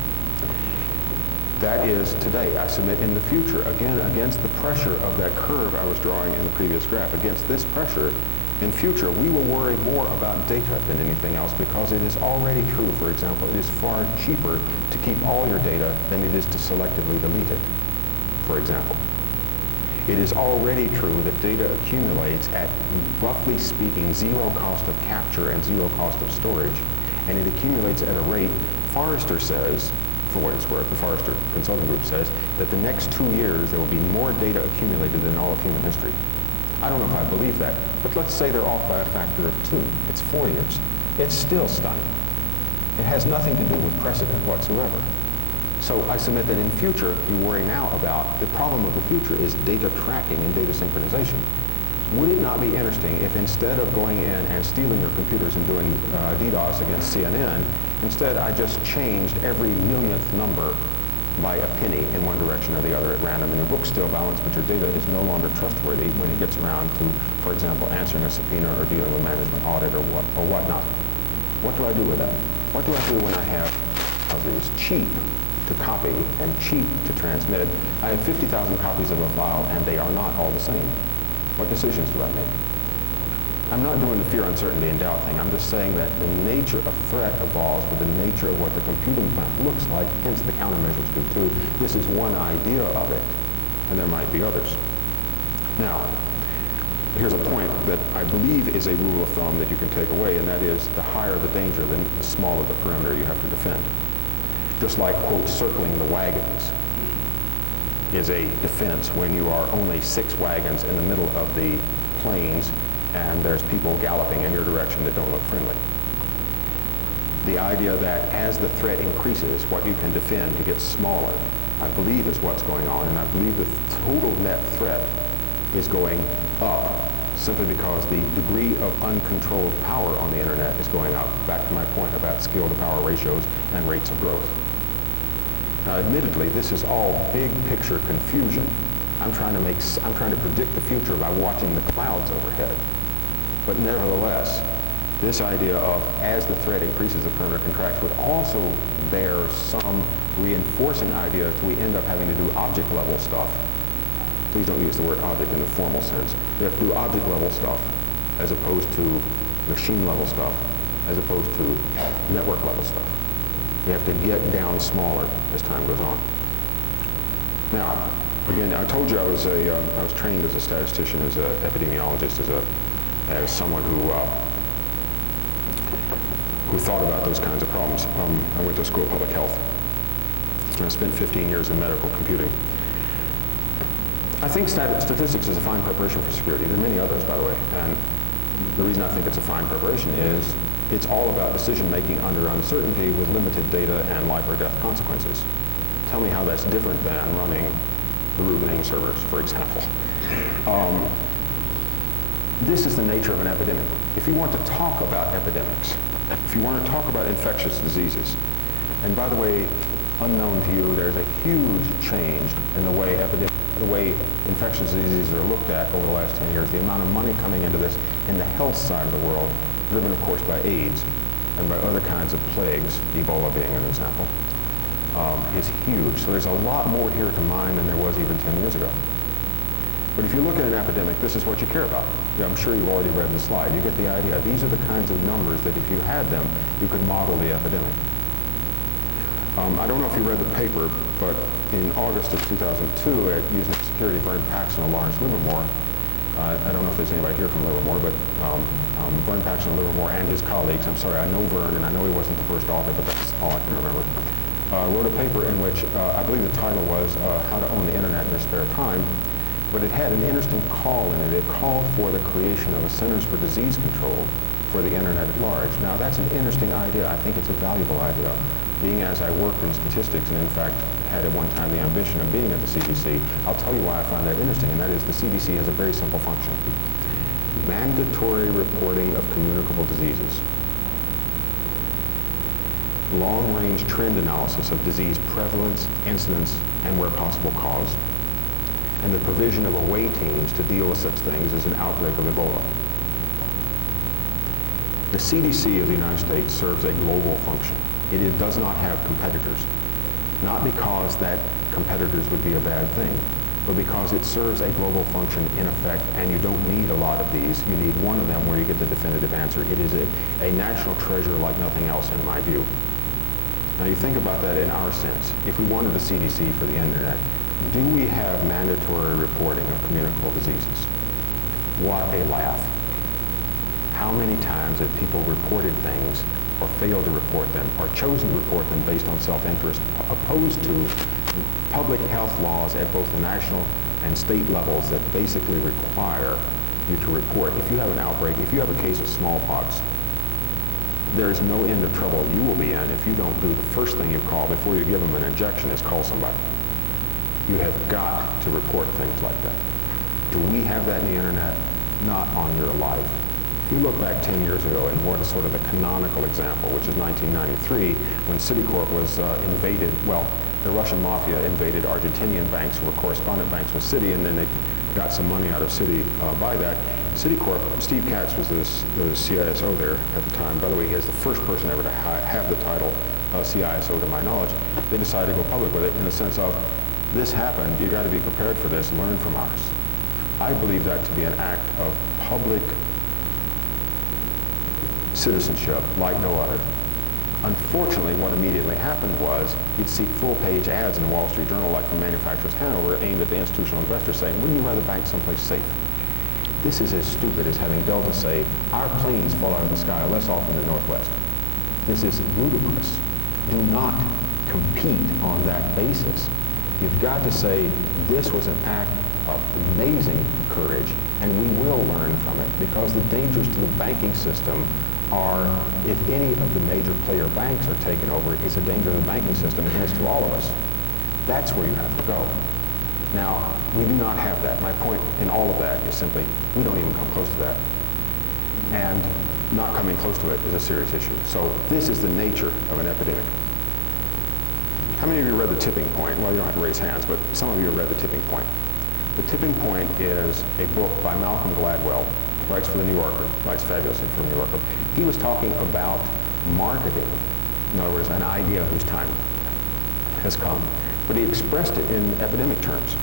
That is today. I submit in the future, again, against the pressure of that curve I was drawing in the previous graph, against this pressure, in future, we will worry more about data than anything else because it is already true, for example, it is far cheaper to keep all your data than it is to selectively delete it, for example. It is already true that data accumulates at, roughly speaking, 0 cost of capture and 0 cost of storage. and it accumulates at a rate. Forrester says, for what it's worth, the Forrester Consulting Group says that the next 2 years there will be more data accumulated than all of human history. I don't know if I believe that, but let's say they're off by a factor of 2. It's 4 years. It's still stunning. It has nothing to do with precedent whatsoever. So I submit that in future, you worry now about the problem of the future is data tracking and data synchronization. Would it not be interesting if instead of going in and stealing your computers and doing DDoS against CNN, instead I just changed every millionth number by a penny in one direction or the other at random, and your book's still balanced, but your data is no longer trustworthy when it gets around to, for example, answering a subpoena or dealing with management audit or whatnot. What do I do with that? What do I do when I have, because it is cheap to copy and cheap to transmit, I have 50,000 copies of a file and they are not all the same? What decisions do I make? I'm not doing the fear, uncertainty, and doubt thing. I'm just saying that the nature of threat evolves with the nature of what the computing plant looks like, hence the countermeasures do too. This is one idea of it, and there might be others. Now, here's a point that I believe is a rule of thumb that you can take away, and that is the higher the danger, then the smaller the perimeter you have to defend. Just like, quote, circling the wagons is a defense when you are only 6 wagons in the middle of the plains and there's people galloping in your direction that don't look friendly. The idea that as the threat increases, what you can defend to get smaller, I believe is what's going on, and I believe the total net threat is going up simply because the degree of uncontrolled power on the internet is going up, back to my point about skill to power ratios and rates of growth. Now, admittedly, this is all big picture confusion. I'm trying to predict the future by watching the clouds overhead. But nevertheless, this idea of as the threat increases, the perimeter contracts would also bear some reinforcing idea till we end up having to do object level stuff. Please don't use the word object in the formal sense. We have to do object level stuff as opposed to machine level stuff, as opposed to network level stuff. We have to get down smaller as time goes on. Now, again, I told you I was trained as a statistician, as an epidemiologist, as someone who thought about those kinds of problems. I went to school of public health. I spent 15 years in medical computing. I think statistics is a fine preparation for security. There are many others, by the way, and the reason I think it's a fine preparation is it's all about decision-making under uncertainty with limited data and life or death consequences. Tell me how that's different than running the root name servers, for example. This is the nature of an epidemic. If you want to talk about epidemics, if you want to talk about infectious diseases, and by the way, unknown to you, there's a huge change in the way infectious diseases are looked at over the last 10 years. The amount of money coming into this in the health side of the world, driven of course by AIDS and by other kinds of plagues, Ebola being an example, is huge. So there's a lot more here to mine than there was even 10 years ago. But if you look at an epidemic, this is what you care about. Yeah, I'm sure you've already read the slide. You get the idea. These are the kinds of numbers that if you had them, you could model the epidemic. I don't know if you read the paper, but in August of 2002 at Usenet Security, Vern Paxson and Lawrence Livermore, I don't know if there's anybody here from Livermore, but Vern Paxson and Livermore and his colleagues, I'm sorry, I know Vern and I know he wasn't the first author, but that's all I can remember, wrote a paper in which I believe the title was How to Own the Internet in Your Spare Time, but it had an interesting call in it. It called for the creation of a Centers for Disease Control for the Internet at large. Now that's an interesting idea. I think it's a valuable idea. Being as I worked in statistics and in fact had at one time the ambition of being at the CDC, I'll tell you why I find that interesting, and that is the CDC has a very simple function. Mandatory reporting of communicable diseases. Long-range trend analysis of disease prevalence, incidence, and where possible cause. And the provision of away teams to deal with such things as an outbreak of Ebola. The CDC of the United States serves a global function. It does not have competitors, not because that competitors would be a bad thing, but because it serves a global function in effect, and you don't need a lot of these. You need one of them where you get the definitive answer. It is a national treasure like nothing else in my view. Now you think about that in our sense. If we wanted a CDC for the Internet, do we have mandatory reporting of communicable diseases? What a laugh. How many times have people reported things or failed to report them, or chosen to report them based on self-interest, opposed to public health laws at both the national and state levels that basically require you to report. If you have an outbreak, if you have a case of smallpox, there is no end of trouble you will be in if you don't do the first thing you call before you give them an injection is call somebody. You have got to report things like that. Do we have that in the internet? Not on your life. If you look back 10 years ago and what is sort of the canonical example, which is 1993, when Citicorp was invaded, well, the Russian mafia invaded Argentinian banks who were correspondent banks with Citi, and then they got some money out of Citi by that. Citicorp, Steve Katz was the CISO there at the time. By the way, he is the first person ever to have the title CISO to my knowledge. They decided to go public with it in the sense of, this happened, you got to be prepared for this, learn from ours. I believe that to be an act of public citizenship like no other. Unfortunately, what immediately happened was you'd see full-page ads in the Wall Street Journal, like from Manufacturers Hanover, aimed at the institutional investor saying, wouldn't you rather bank someplace safe? This is as stupid as having Delta say, our planes fall out of the sky less often than Northwest. This is ludicrous. Do not compete on that basis. You've got to say, this was an act of amazing courage, and we will learn from it, because the dangers to the banking system are, if any of the major player banks are taken over, it's a danger to the banking system, and it's to all of us. That's where you have to go. Now, we do not have that. My point in all of that is simply, we don't even come close to that. And not coming close to it is a serious issue. So this is the nature of an epidemic. How many of you read The Tipping Point? Well, you don't have to raise hands, but some of you have read The Tipping Point. The Tipping Point is a book by Malcolm Gladwell, writes for The New Yorker, writes fabulously for The New Yorker. He was talking about marketing, in other words, an idea whose time has come, but he expressed it in epidemic terms.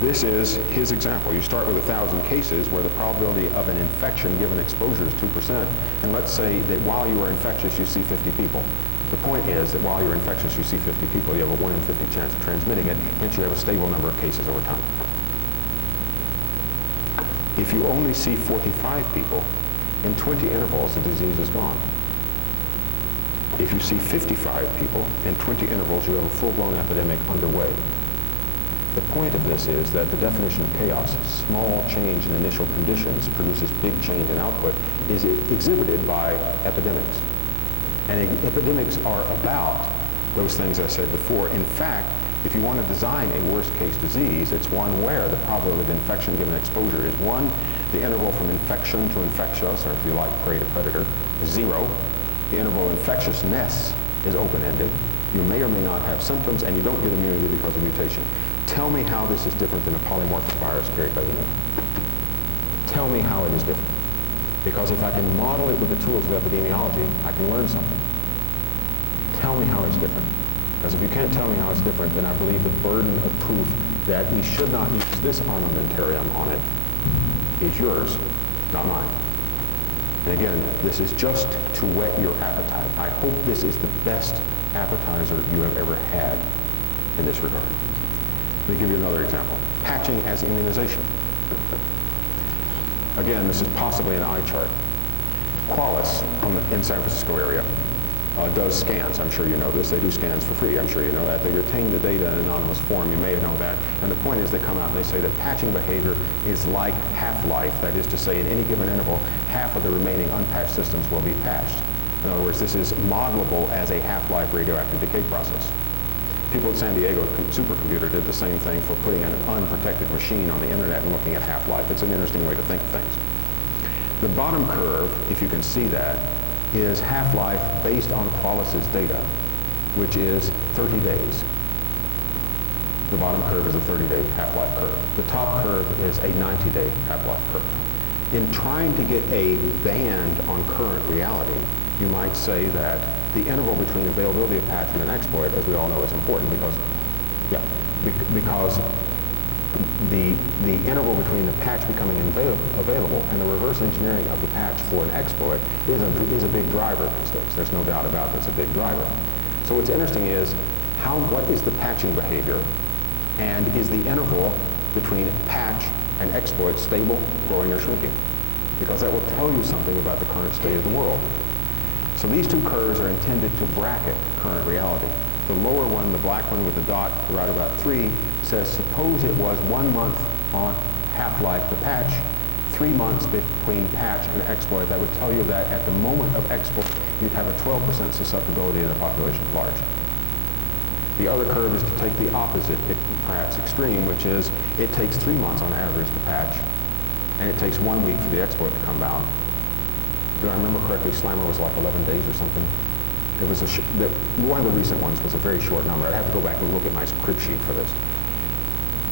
This is his example. You start with 1,000 cases where the probability of an infection given exposure is 2%, and let's say that while you are infectious, you see 50 people. The point is that while you're infectious, you see 50 people, you have a 1 in 50 chance of transmitting it, hence you have a stable number of cases over time. If you only see 45 people, in 20 intervals, the disease is gone. If you see 55 people, in 20 intervals, you have a full-blown epidemic underway. The point of this is that the definition of chaos, small change in initial conditions produces big change in output, is exhibited by epidemics. And epidemics are about those things I said before. In fact, if you want to design a worst-case disease, it's one where the probability of infection given exposure is 1, the interval from infection to infectious, or if you like, prey to predator, is 0. The interval of infectiousness is open-ended. You may or may not have symptoms, and you don't get immunity because of mutation. Tell me how this is different than a polymorphic virus carried by email. Tell me how it is different. Because if I can model it with the tools of epidemiology, I can learn something. Tell me how it's different. Because if you can't tell me how it's different, then I believe the burden of proof that we should not use this armamentarium on it is yours, not mine. And again, this is just to whet your appetite. I hope this is the best appetizer you have ever had in this regard. Let me give you another example. Patching as immunization. Again, this is possibly an eye chart. Qualis in San Francisco area does scans. I'm sure you know this. They do scans for free. I'm sure you know that. They retain the data in an anonymous form. You may know that. And the point is they come out and they say that patching behavior is like half-life. That is to say, in any given interval, half of the remaining unpatched systems will be patched. In other words, this is modelable as a half-life radioactive decay process. People at San Diego Supercomputer did the same thing for putting an unprotected machine on the internet and looking at half-life. It's an interesting way to think of things. The bottom curve, if you can see that, is half-life based on Qualis's data, which is 30 days. The bottom curve is a 30-day half-life curve. The top curve is a 90-day half-life curve. In trying to get a band on current reality, you might say that the interval between availability of patch and an exploit, as we all know, is important because the interval between the patch becoming available and the reverse engineering of the patch for an exploit is a big driver of mistakes. There's no doubt about it. It's a big driver. So what's interesting is what is the patching behavior, and is the interval between patch and exploit stable, growing, or shrinking? Because that will tell you something about the current state of the world. So these two curves are intended to bracket current reality. The lower one, the black one with the dot right about 3, says suppose it was 1 month on half-life to patch, 3 months between patch and exploit. That would tell you that at the moment of exploit, you'd have a 12% susceptibility in the population at large. The other curve is to take the opposite, perhaps extreme, which is it takes 3 months on average to patch, and it takes 1 week for the exploit to come down. Do I remember correctly, Slammer was like 11 days or something? It was one of the recent ones was a very short number. I'd have to go back and look at my crib sheet for this.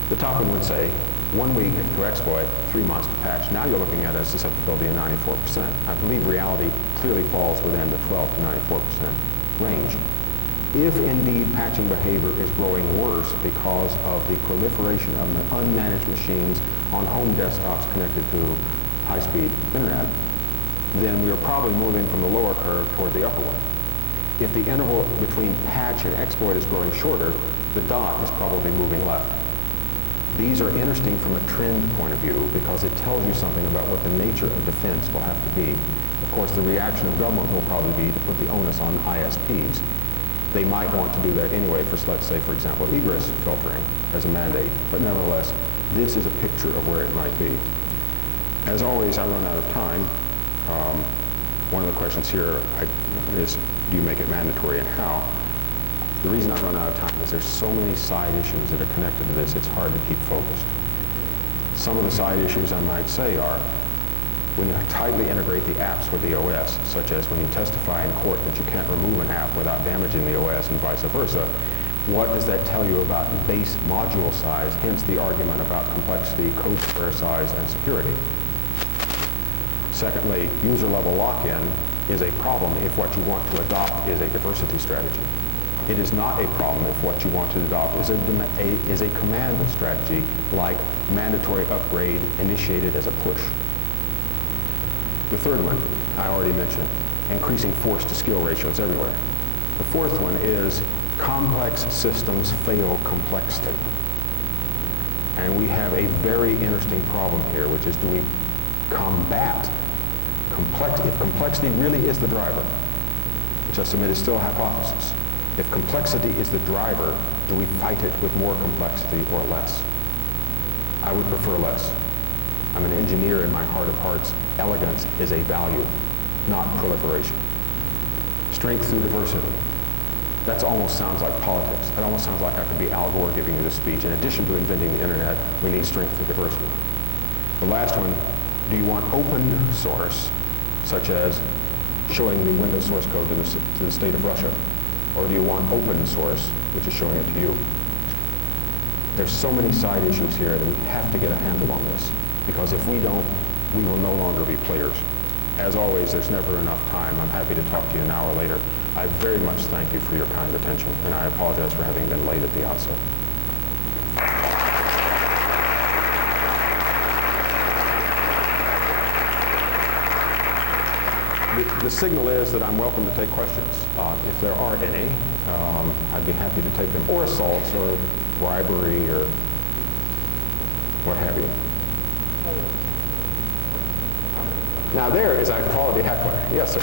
The top one would say 1 week to exploit, 3 months to patch. Now you're looking at a susceptibility of 94%. I believe reality clearly falls within the 12 to 94% range. If indeed patching behavior is growing worse because of the proliferation of unmanaged machines on home desktops connected to high-speed internet, then we are probably moving from the lower curve toward the upper one. If the interval between patch and exploit is growing shorter, the dot is probably moving left. These are interesting from a trend point of view because it tells you something about what the nature of defense will have to be. Of course, the reaction of government will probably be to put the onus on ISPs. They might want to do that anyway for, let's say, for example, egress filtering as a mandate. But nevertheless, this is a picture of where it might be. As always, I run out of time. One of the questions here is, do you make it mandatory and how? The reason I run out of time is there's so many side issues that are connected to this, it's hard to keep focused. Some of the side issues I might say are, when you tightly integrate the apps with the OS, such as when you testify in court that you can't remove an app without damaging the OS and vice versa, what does that tell you about base module size, hence the argument about complexity, code square size, and security? Secondly, user-level lock-in is a problem if what you want to adopt is a diversity strategy. It is not a problem if what you want to adopt is a command strategy like mandatory upgrade initiated as a push. The third one, I already mentioned, increasing force to skill ratios everywhere. The fourth one is complex systems fail complexly. And we have a very interesting problem here, which is, do we combat if complexity really is the driver, which I submit is still a hypothesis. If complexity is the driver, do we fight it with more complexity or less? I would prefer less. I'm an engineer in my heart of hearts. Elegance is a value, not proliferation. Strength through diversity. That almost sounds like politics. That almost sounds like I could be Al Gore giving you this speech. In addition to inventing the internet, we need strength through diversity. The last one, do you want open source, such as showing the Windows source code to the state of Russia? Or do you want open source, which is showing it to you? There's so many side issues here that we have to get a handle on this, because if we don't, we will no longer be players. As always, there's never enough time. I'm happy to talk to you an hour later. I very much thank you for your kind attention, and I apologize for having been late at the outset. The signal is that I'm welcome to take questions. If there are any, I'd be happy to take them, or assaults, or bribery, or what have you. Now there is a quality heckler. Yes, sir.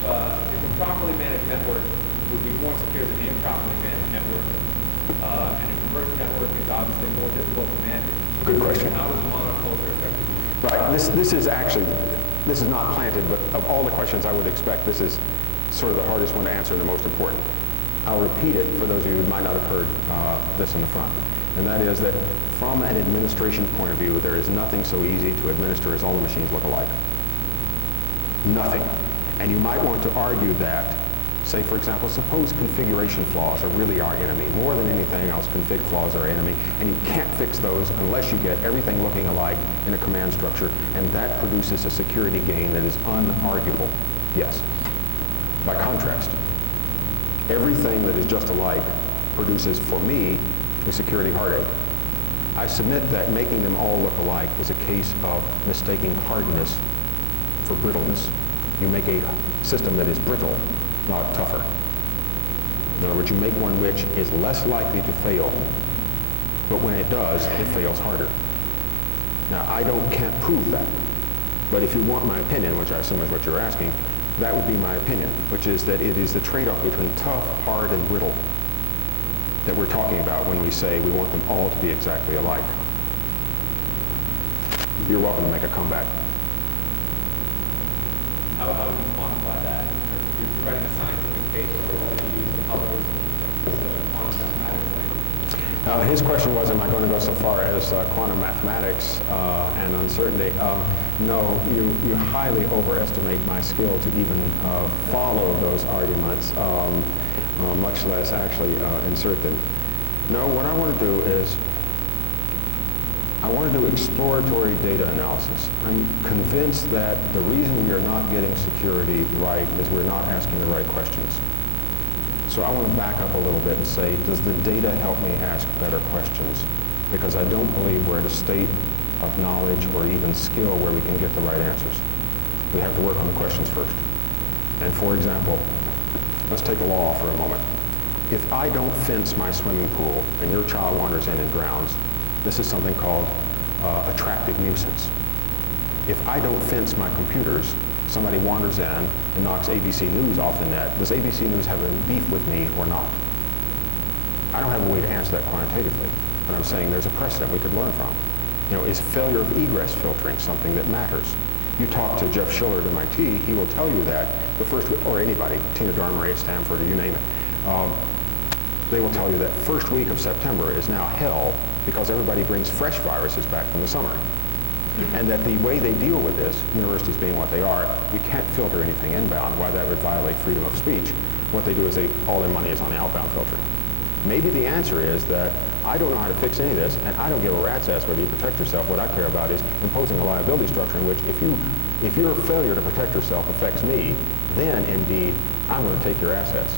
If a properly managed network would be more secure than an improperly managed network, and a converged network is obviously more difficult to manage. Good question. How does the monoculture affect it? Right. This is not planted, but of all the questions I would expect, this is sort of the hardest one to answer and the most important. I'll repeat it for those of you who might not have heard this in the front. And that is that from an administration point of view, there is nothing so easy to administer as all the machines look alike. Nothing. And you might want to argue that, say for example, suppose configuration flaws are really our enemy. More than anything else, config flaws are our enemy, and you can't fix those unless you get everything looking alike in a command structure, and that produces a security gain that is unarguable. Yes. By contrast, everything that is just alike produces, for me, a security heartache. I submit that making them all look alike is a case of mistaking hardness for brittleness. You make a system that is brittle, not tougher. In other words, you make one which is less likely to fail, but when it does, it fails harder. Now, can't prove that. But if you want my opinion, which I assume is what you're asking, that would be my opinion, which is that it is the trade-off between tough, hard, and brittle that we're talking about when we say we want them all to be exactly alike. You're welcome to make a comeback. How would you quantify that? If you're writing a scientific paper, are you using colors and quantum mathematics? His question was, am I going to go so far as quantum mathematics and uncertainty? No, you highly overestimate my skill to even follow those arguments, much less actually insert them. No, what I want to do is, I want to do exploratory data analysis. I'm convinced that the reason we are not getting security right is we're not asking the right questions. So I want to back up a little bit and say, does the data help me ask better questions? Because I don't believe we're at a state of knowledge or even skill where we can get the right answers. We have to work on the questions first. And for example, let's take a law for a moment. If I don't fence my swimming pool and your child wanders in and drowns, this is something called attractive nuisance. If I don't fence my computers, somebody wanders in and knocks ABC News off the net, does ABC News have a beef with me or not? I don't have a way to answer that quantitatively, but I'm saying there's a precedent we could learn from. You know, is failure of egress filtering something that matters? You talk to Jeff Schiller at MIT, he will tell you that the first week, or anybody, Tina Darmary at Stanford, or you name it, they will tell you that first week of September is now hell because everybody brings fresh viruses back from the summer. And that the way they deal with this, universities being what they are, we can't filter anything inbound, why that would violate freedom of speech. What they do is all their money is on the outbound filtering. Maybe the answer is that I don't know how to fix any of this, and I don't give a rat's ass whether you protect yourself. What I care about is imposing a liability structure in which if your failure to protect yourself affects me, then indeed I'm going to take your assets.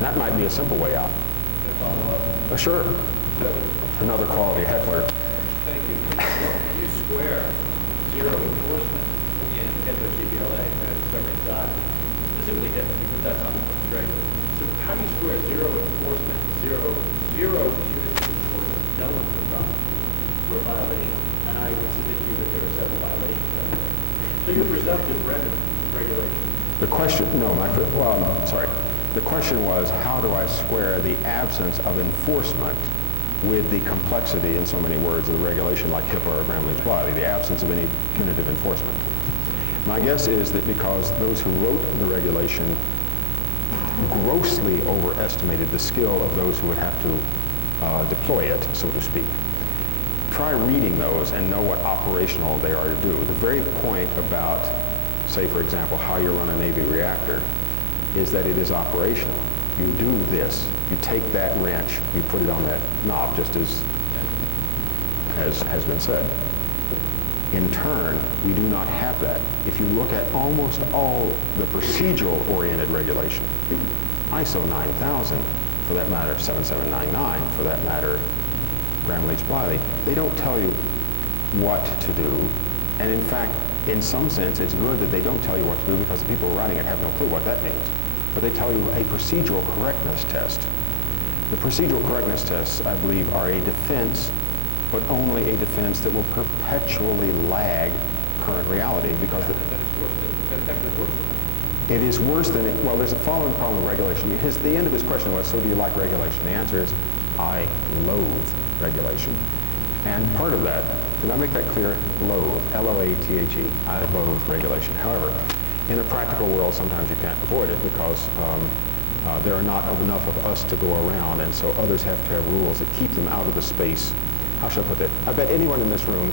That might be a simple way out. Can I follow up? Sure. Another quality heckler. Thank you. Can you square zero enforcement in HIPAA, GBLA, and Sarbanes-Oxley, specifically HIPAA, because that's on the books, right? So how do you square zero enforcement, zero punitive enforcement? No one's been prosecuted for a violation, and I would submit to you that there are several violations out there. So your presumptive regulation. The question, no, sorry. The question was, how do I square the absence of enforcement with the complexity, in so many words, of the regulation like HIPAA or Gramm-Leach-Bliley, the absence of any punitive enforcement? My guess is that because those who wrote the regulation grossly overestimated the skill of those who would have to deploy it, so to speak. Try reading those and know what operational they are to do. The very point about, say for example, how you run a Navy reactor is that it is operational. You do this. You take that wrench, you put it on that knob, just as has been said. In turn, we do not have that. If you look at almost all the procedural-oriented regulation, ISO 9000, for that matter 7799, for that matter Gramm-Leach-Bliley, they don't tell you what to do. And in fact, in some sense, it's good that they don't tell you what to do because the people writing it have no clue what that means. But they tell you a procedural correctness test. The procedural correctness tests, I believe, are a defense, but only a defense that will perpetually lag current reality because it is worse than it. Well, there's a following problem with regulation. The end of his question was, so do you like regulation? The answer is, I loathe regulation. And part of that, did I make that clear? Loathe, L-O-A-T-H-E. I loathe regulation. However, in a practical world, sometimes you can't avoid it because there are not enough of us to go around, and so others have to have rules that keep them out of the space. How should I put that? I bet anyone in this room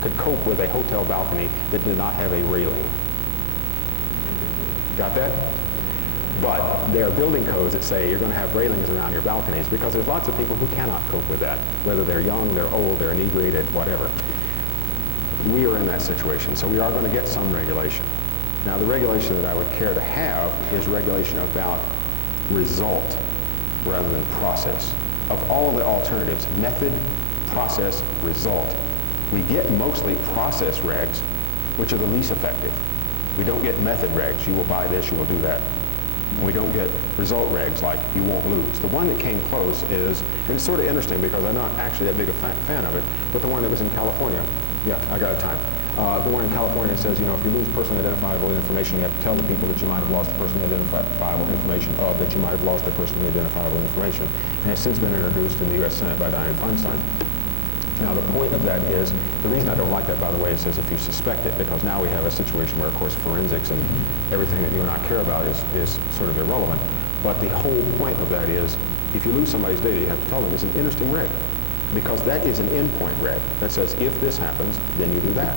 could cope with a hotel balcony that did not have a railing. Got that? But there are building codes that say you're going to have railings around your balconies because there's lots of people who cannot cope with that, whether they're young, they're old, they're inebriated, whatever. We are in that situation, so we are going to get some regulation. Now, the regulation that I would care to have is regulation about result rather than process. Of all the alternatives, method, process, result. We get mostly process regs, which are the least effective. We don't get method regs, you will buy this, you will do that. We don't get result regs like you won't lose. The one that came close is, and it's sort of interesting because I'm not actually that big a fan of it, but the one that was in California. Yeah, I got a time. The one in California says, if you lose personally identifiable information, you have to tell the people that you might have lost the personally identifiable information of, that you might have lost the personally identifiable information. And it's since been introduced in the U.S. Senate by Dianne Feinstein. Now, the point of that is, the reason I don't like that, by the way, it says if you suspect it, because now we have a situation where, of course, forensics and everything that you and I care about is sort of irrelevant. But the whole point of that is, if you lose somebody's data, you have to tell them it's an interesting reg, because that is an endpoint reg that says if this happens, then you do that.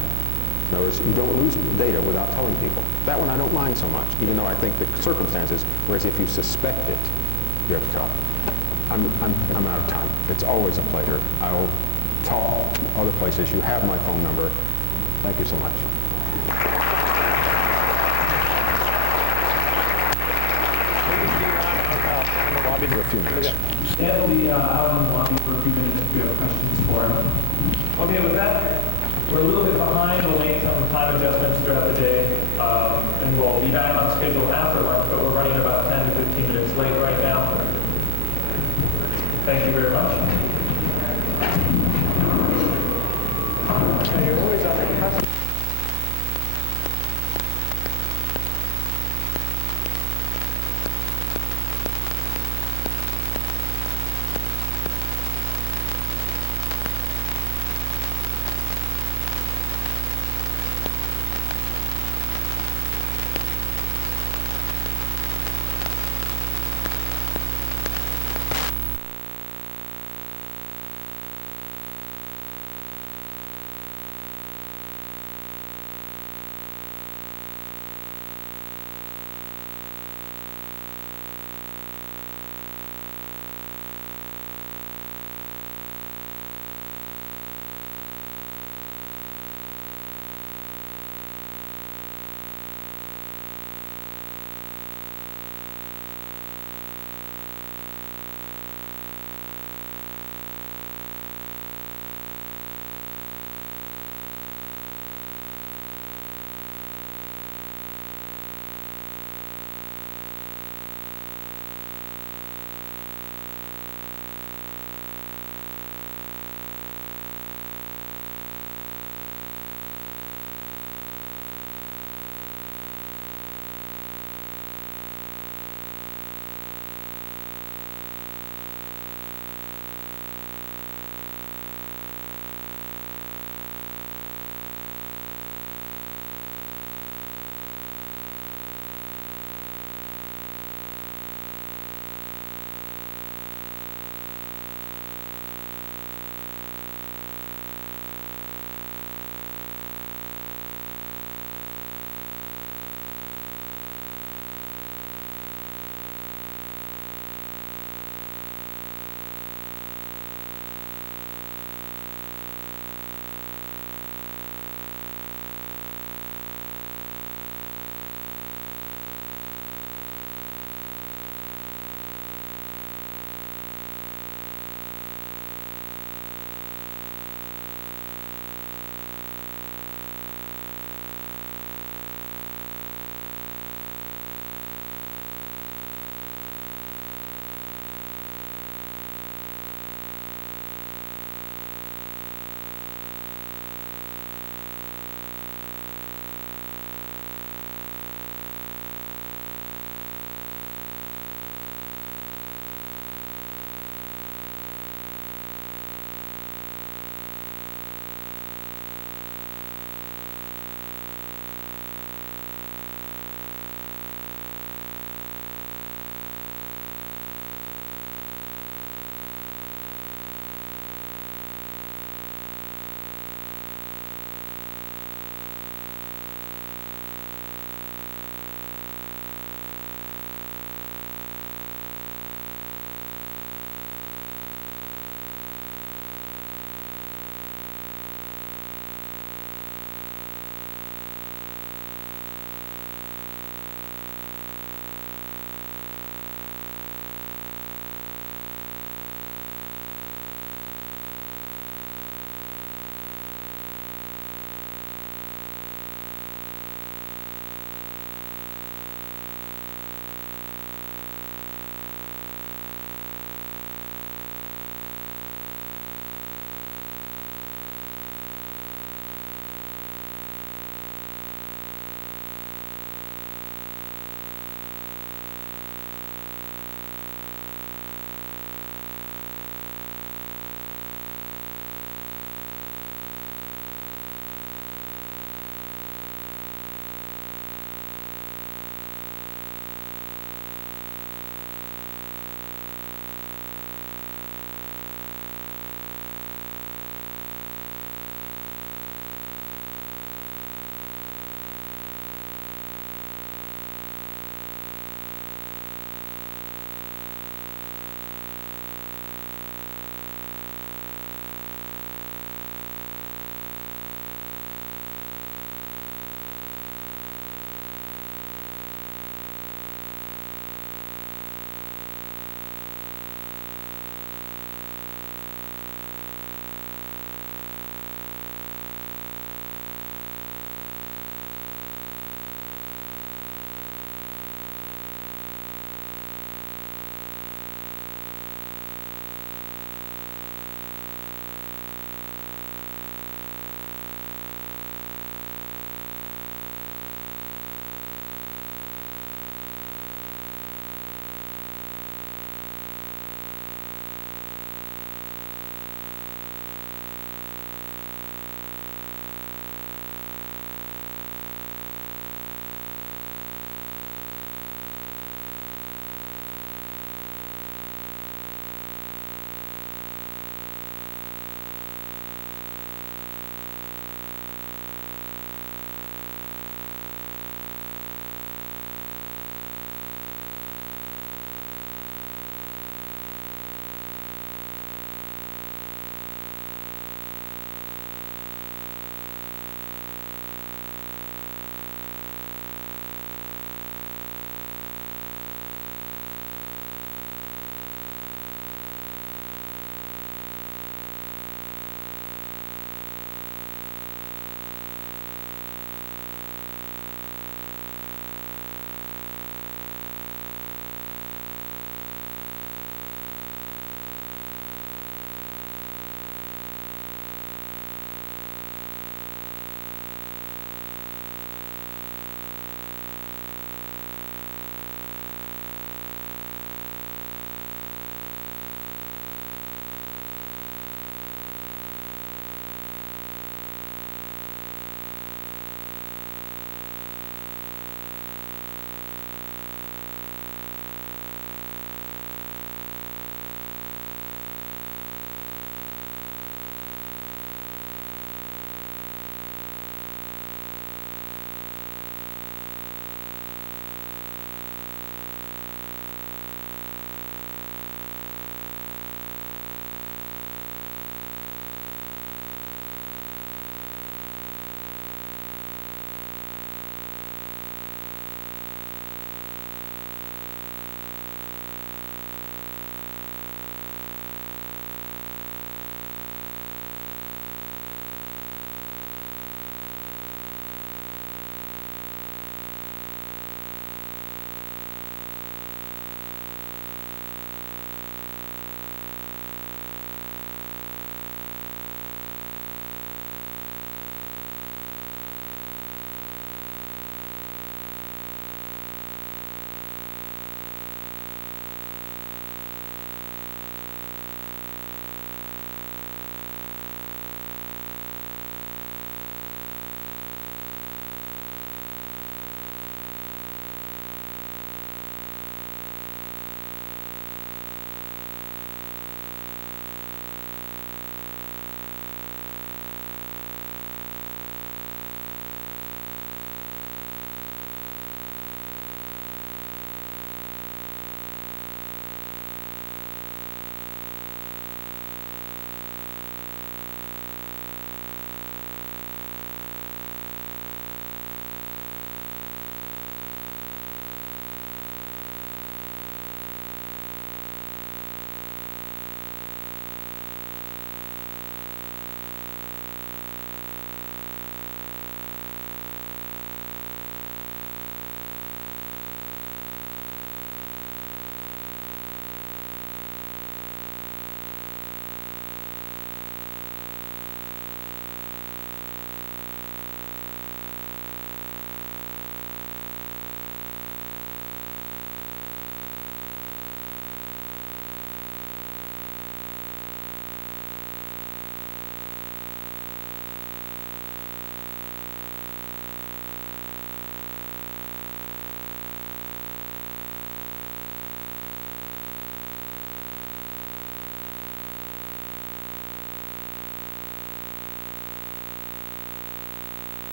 In other words, you don't lose data without telling people. That one I don't mind so much, even though I think the circumstances, whereas if you suspect it, you have to tell. I'm out of time. It's always a pleasure. I'll talk other places. You have my phone number. Thank you so much. In the lobby for a few minutes. Dan will be out in the lobby for a few minutes if you have questions for him. Okay, with that, we're a little bit behind. We'll make some time adjustments throughout the day, and we'll be back on schedule after lunch, but we're running about 10 to 15 minutes late right now. Thank you very much.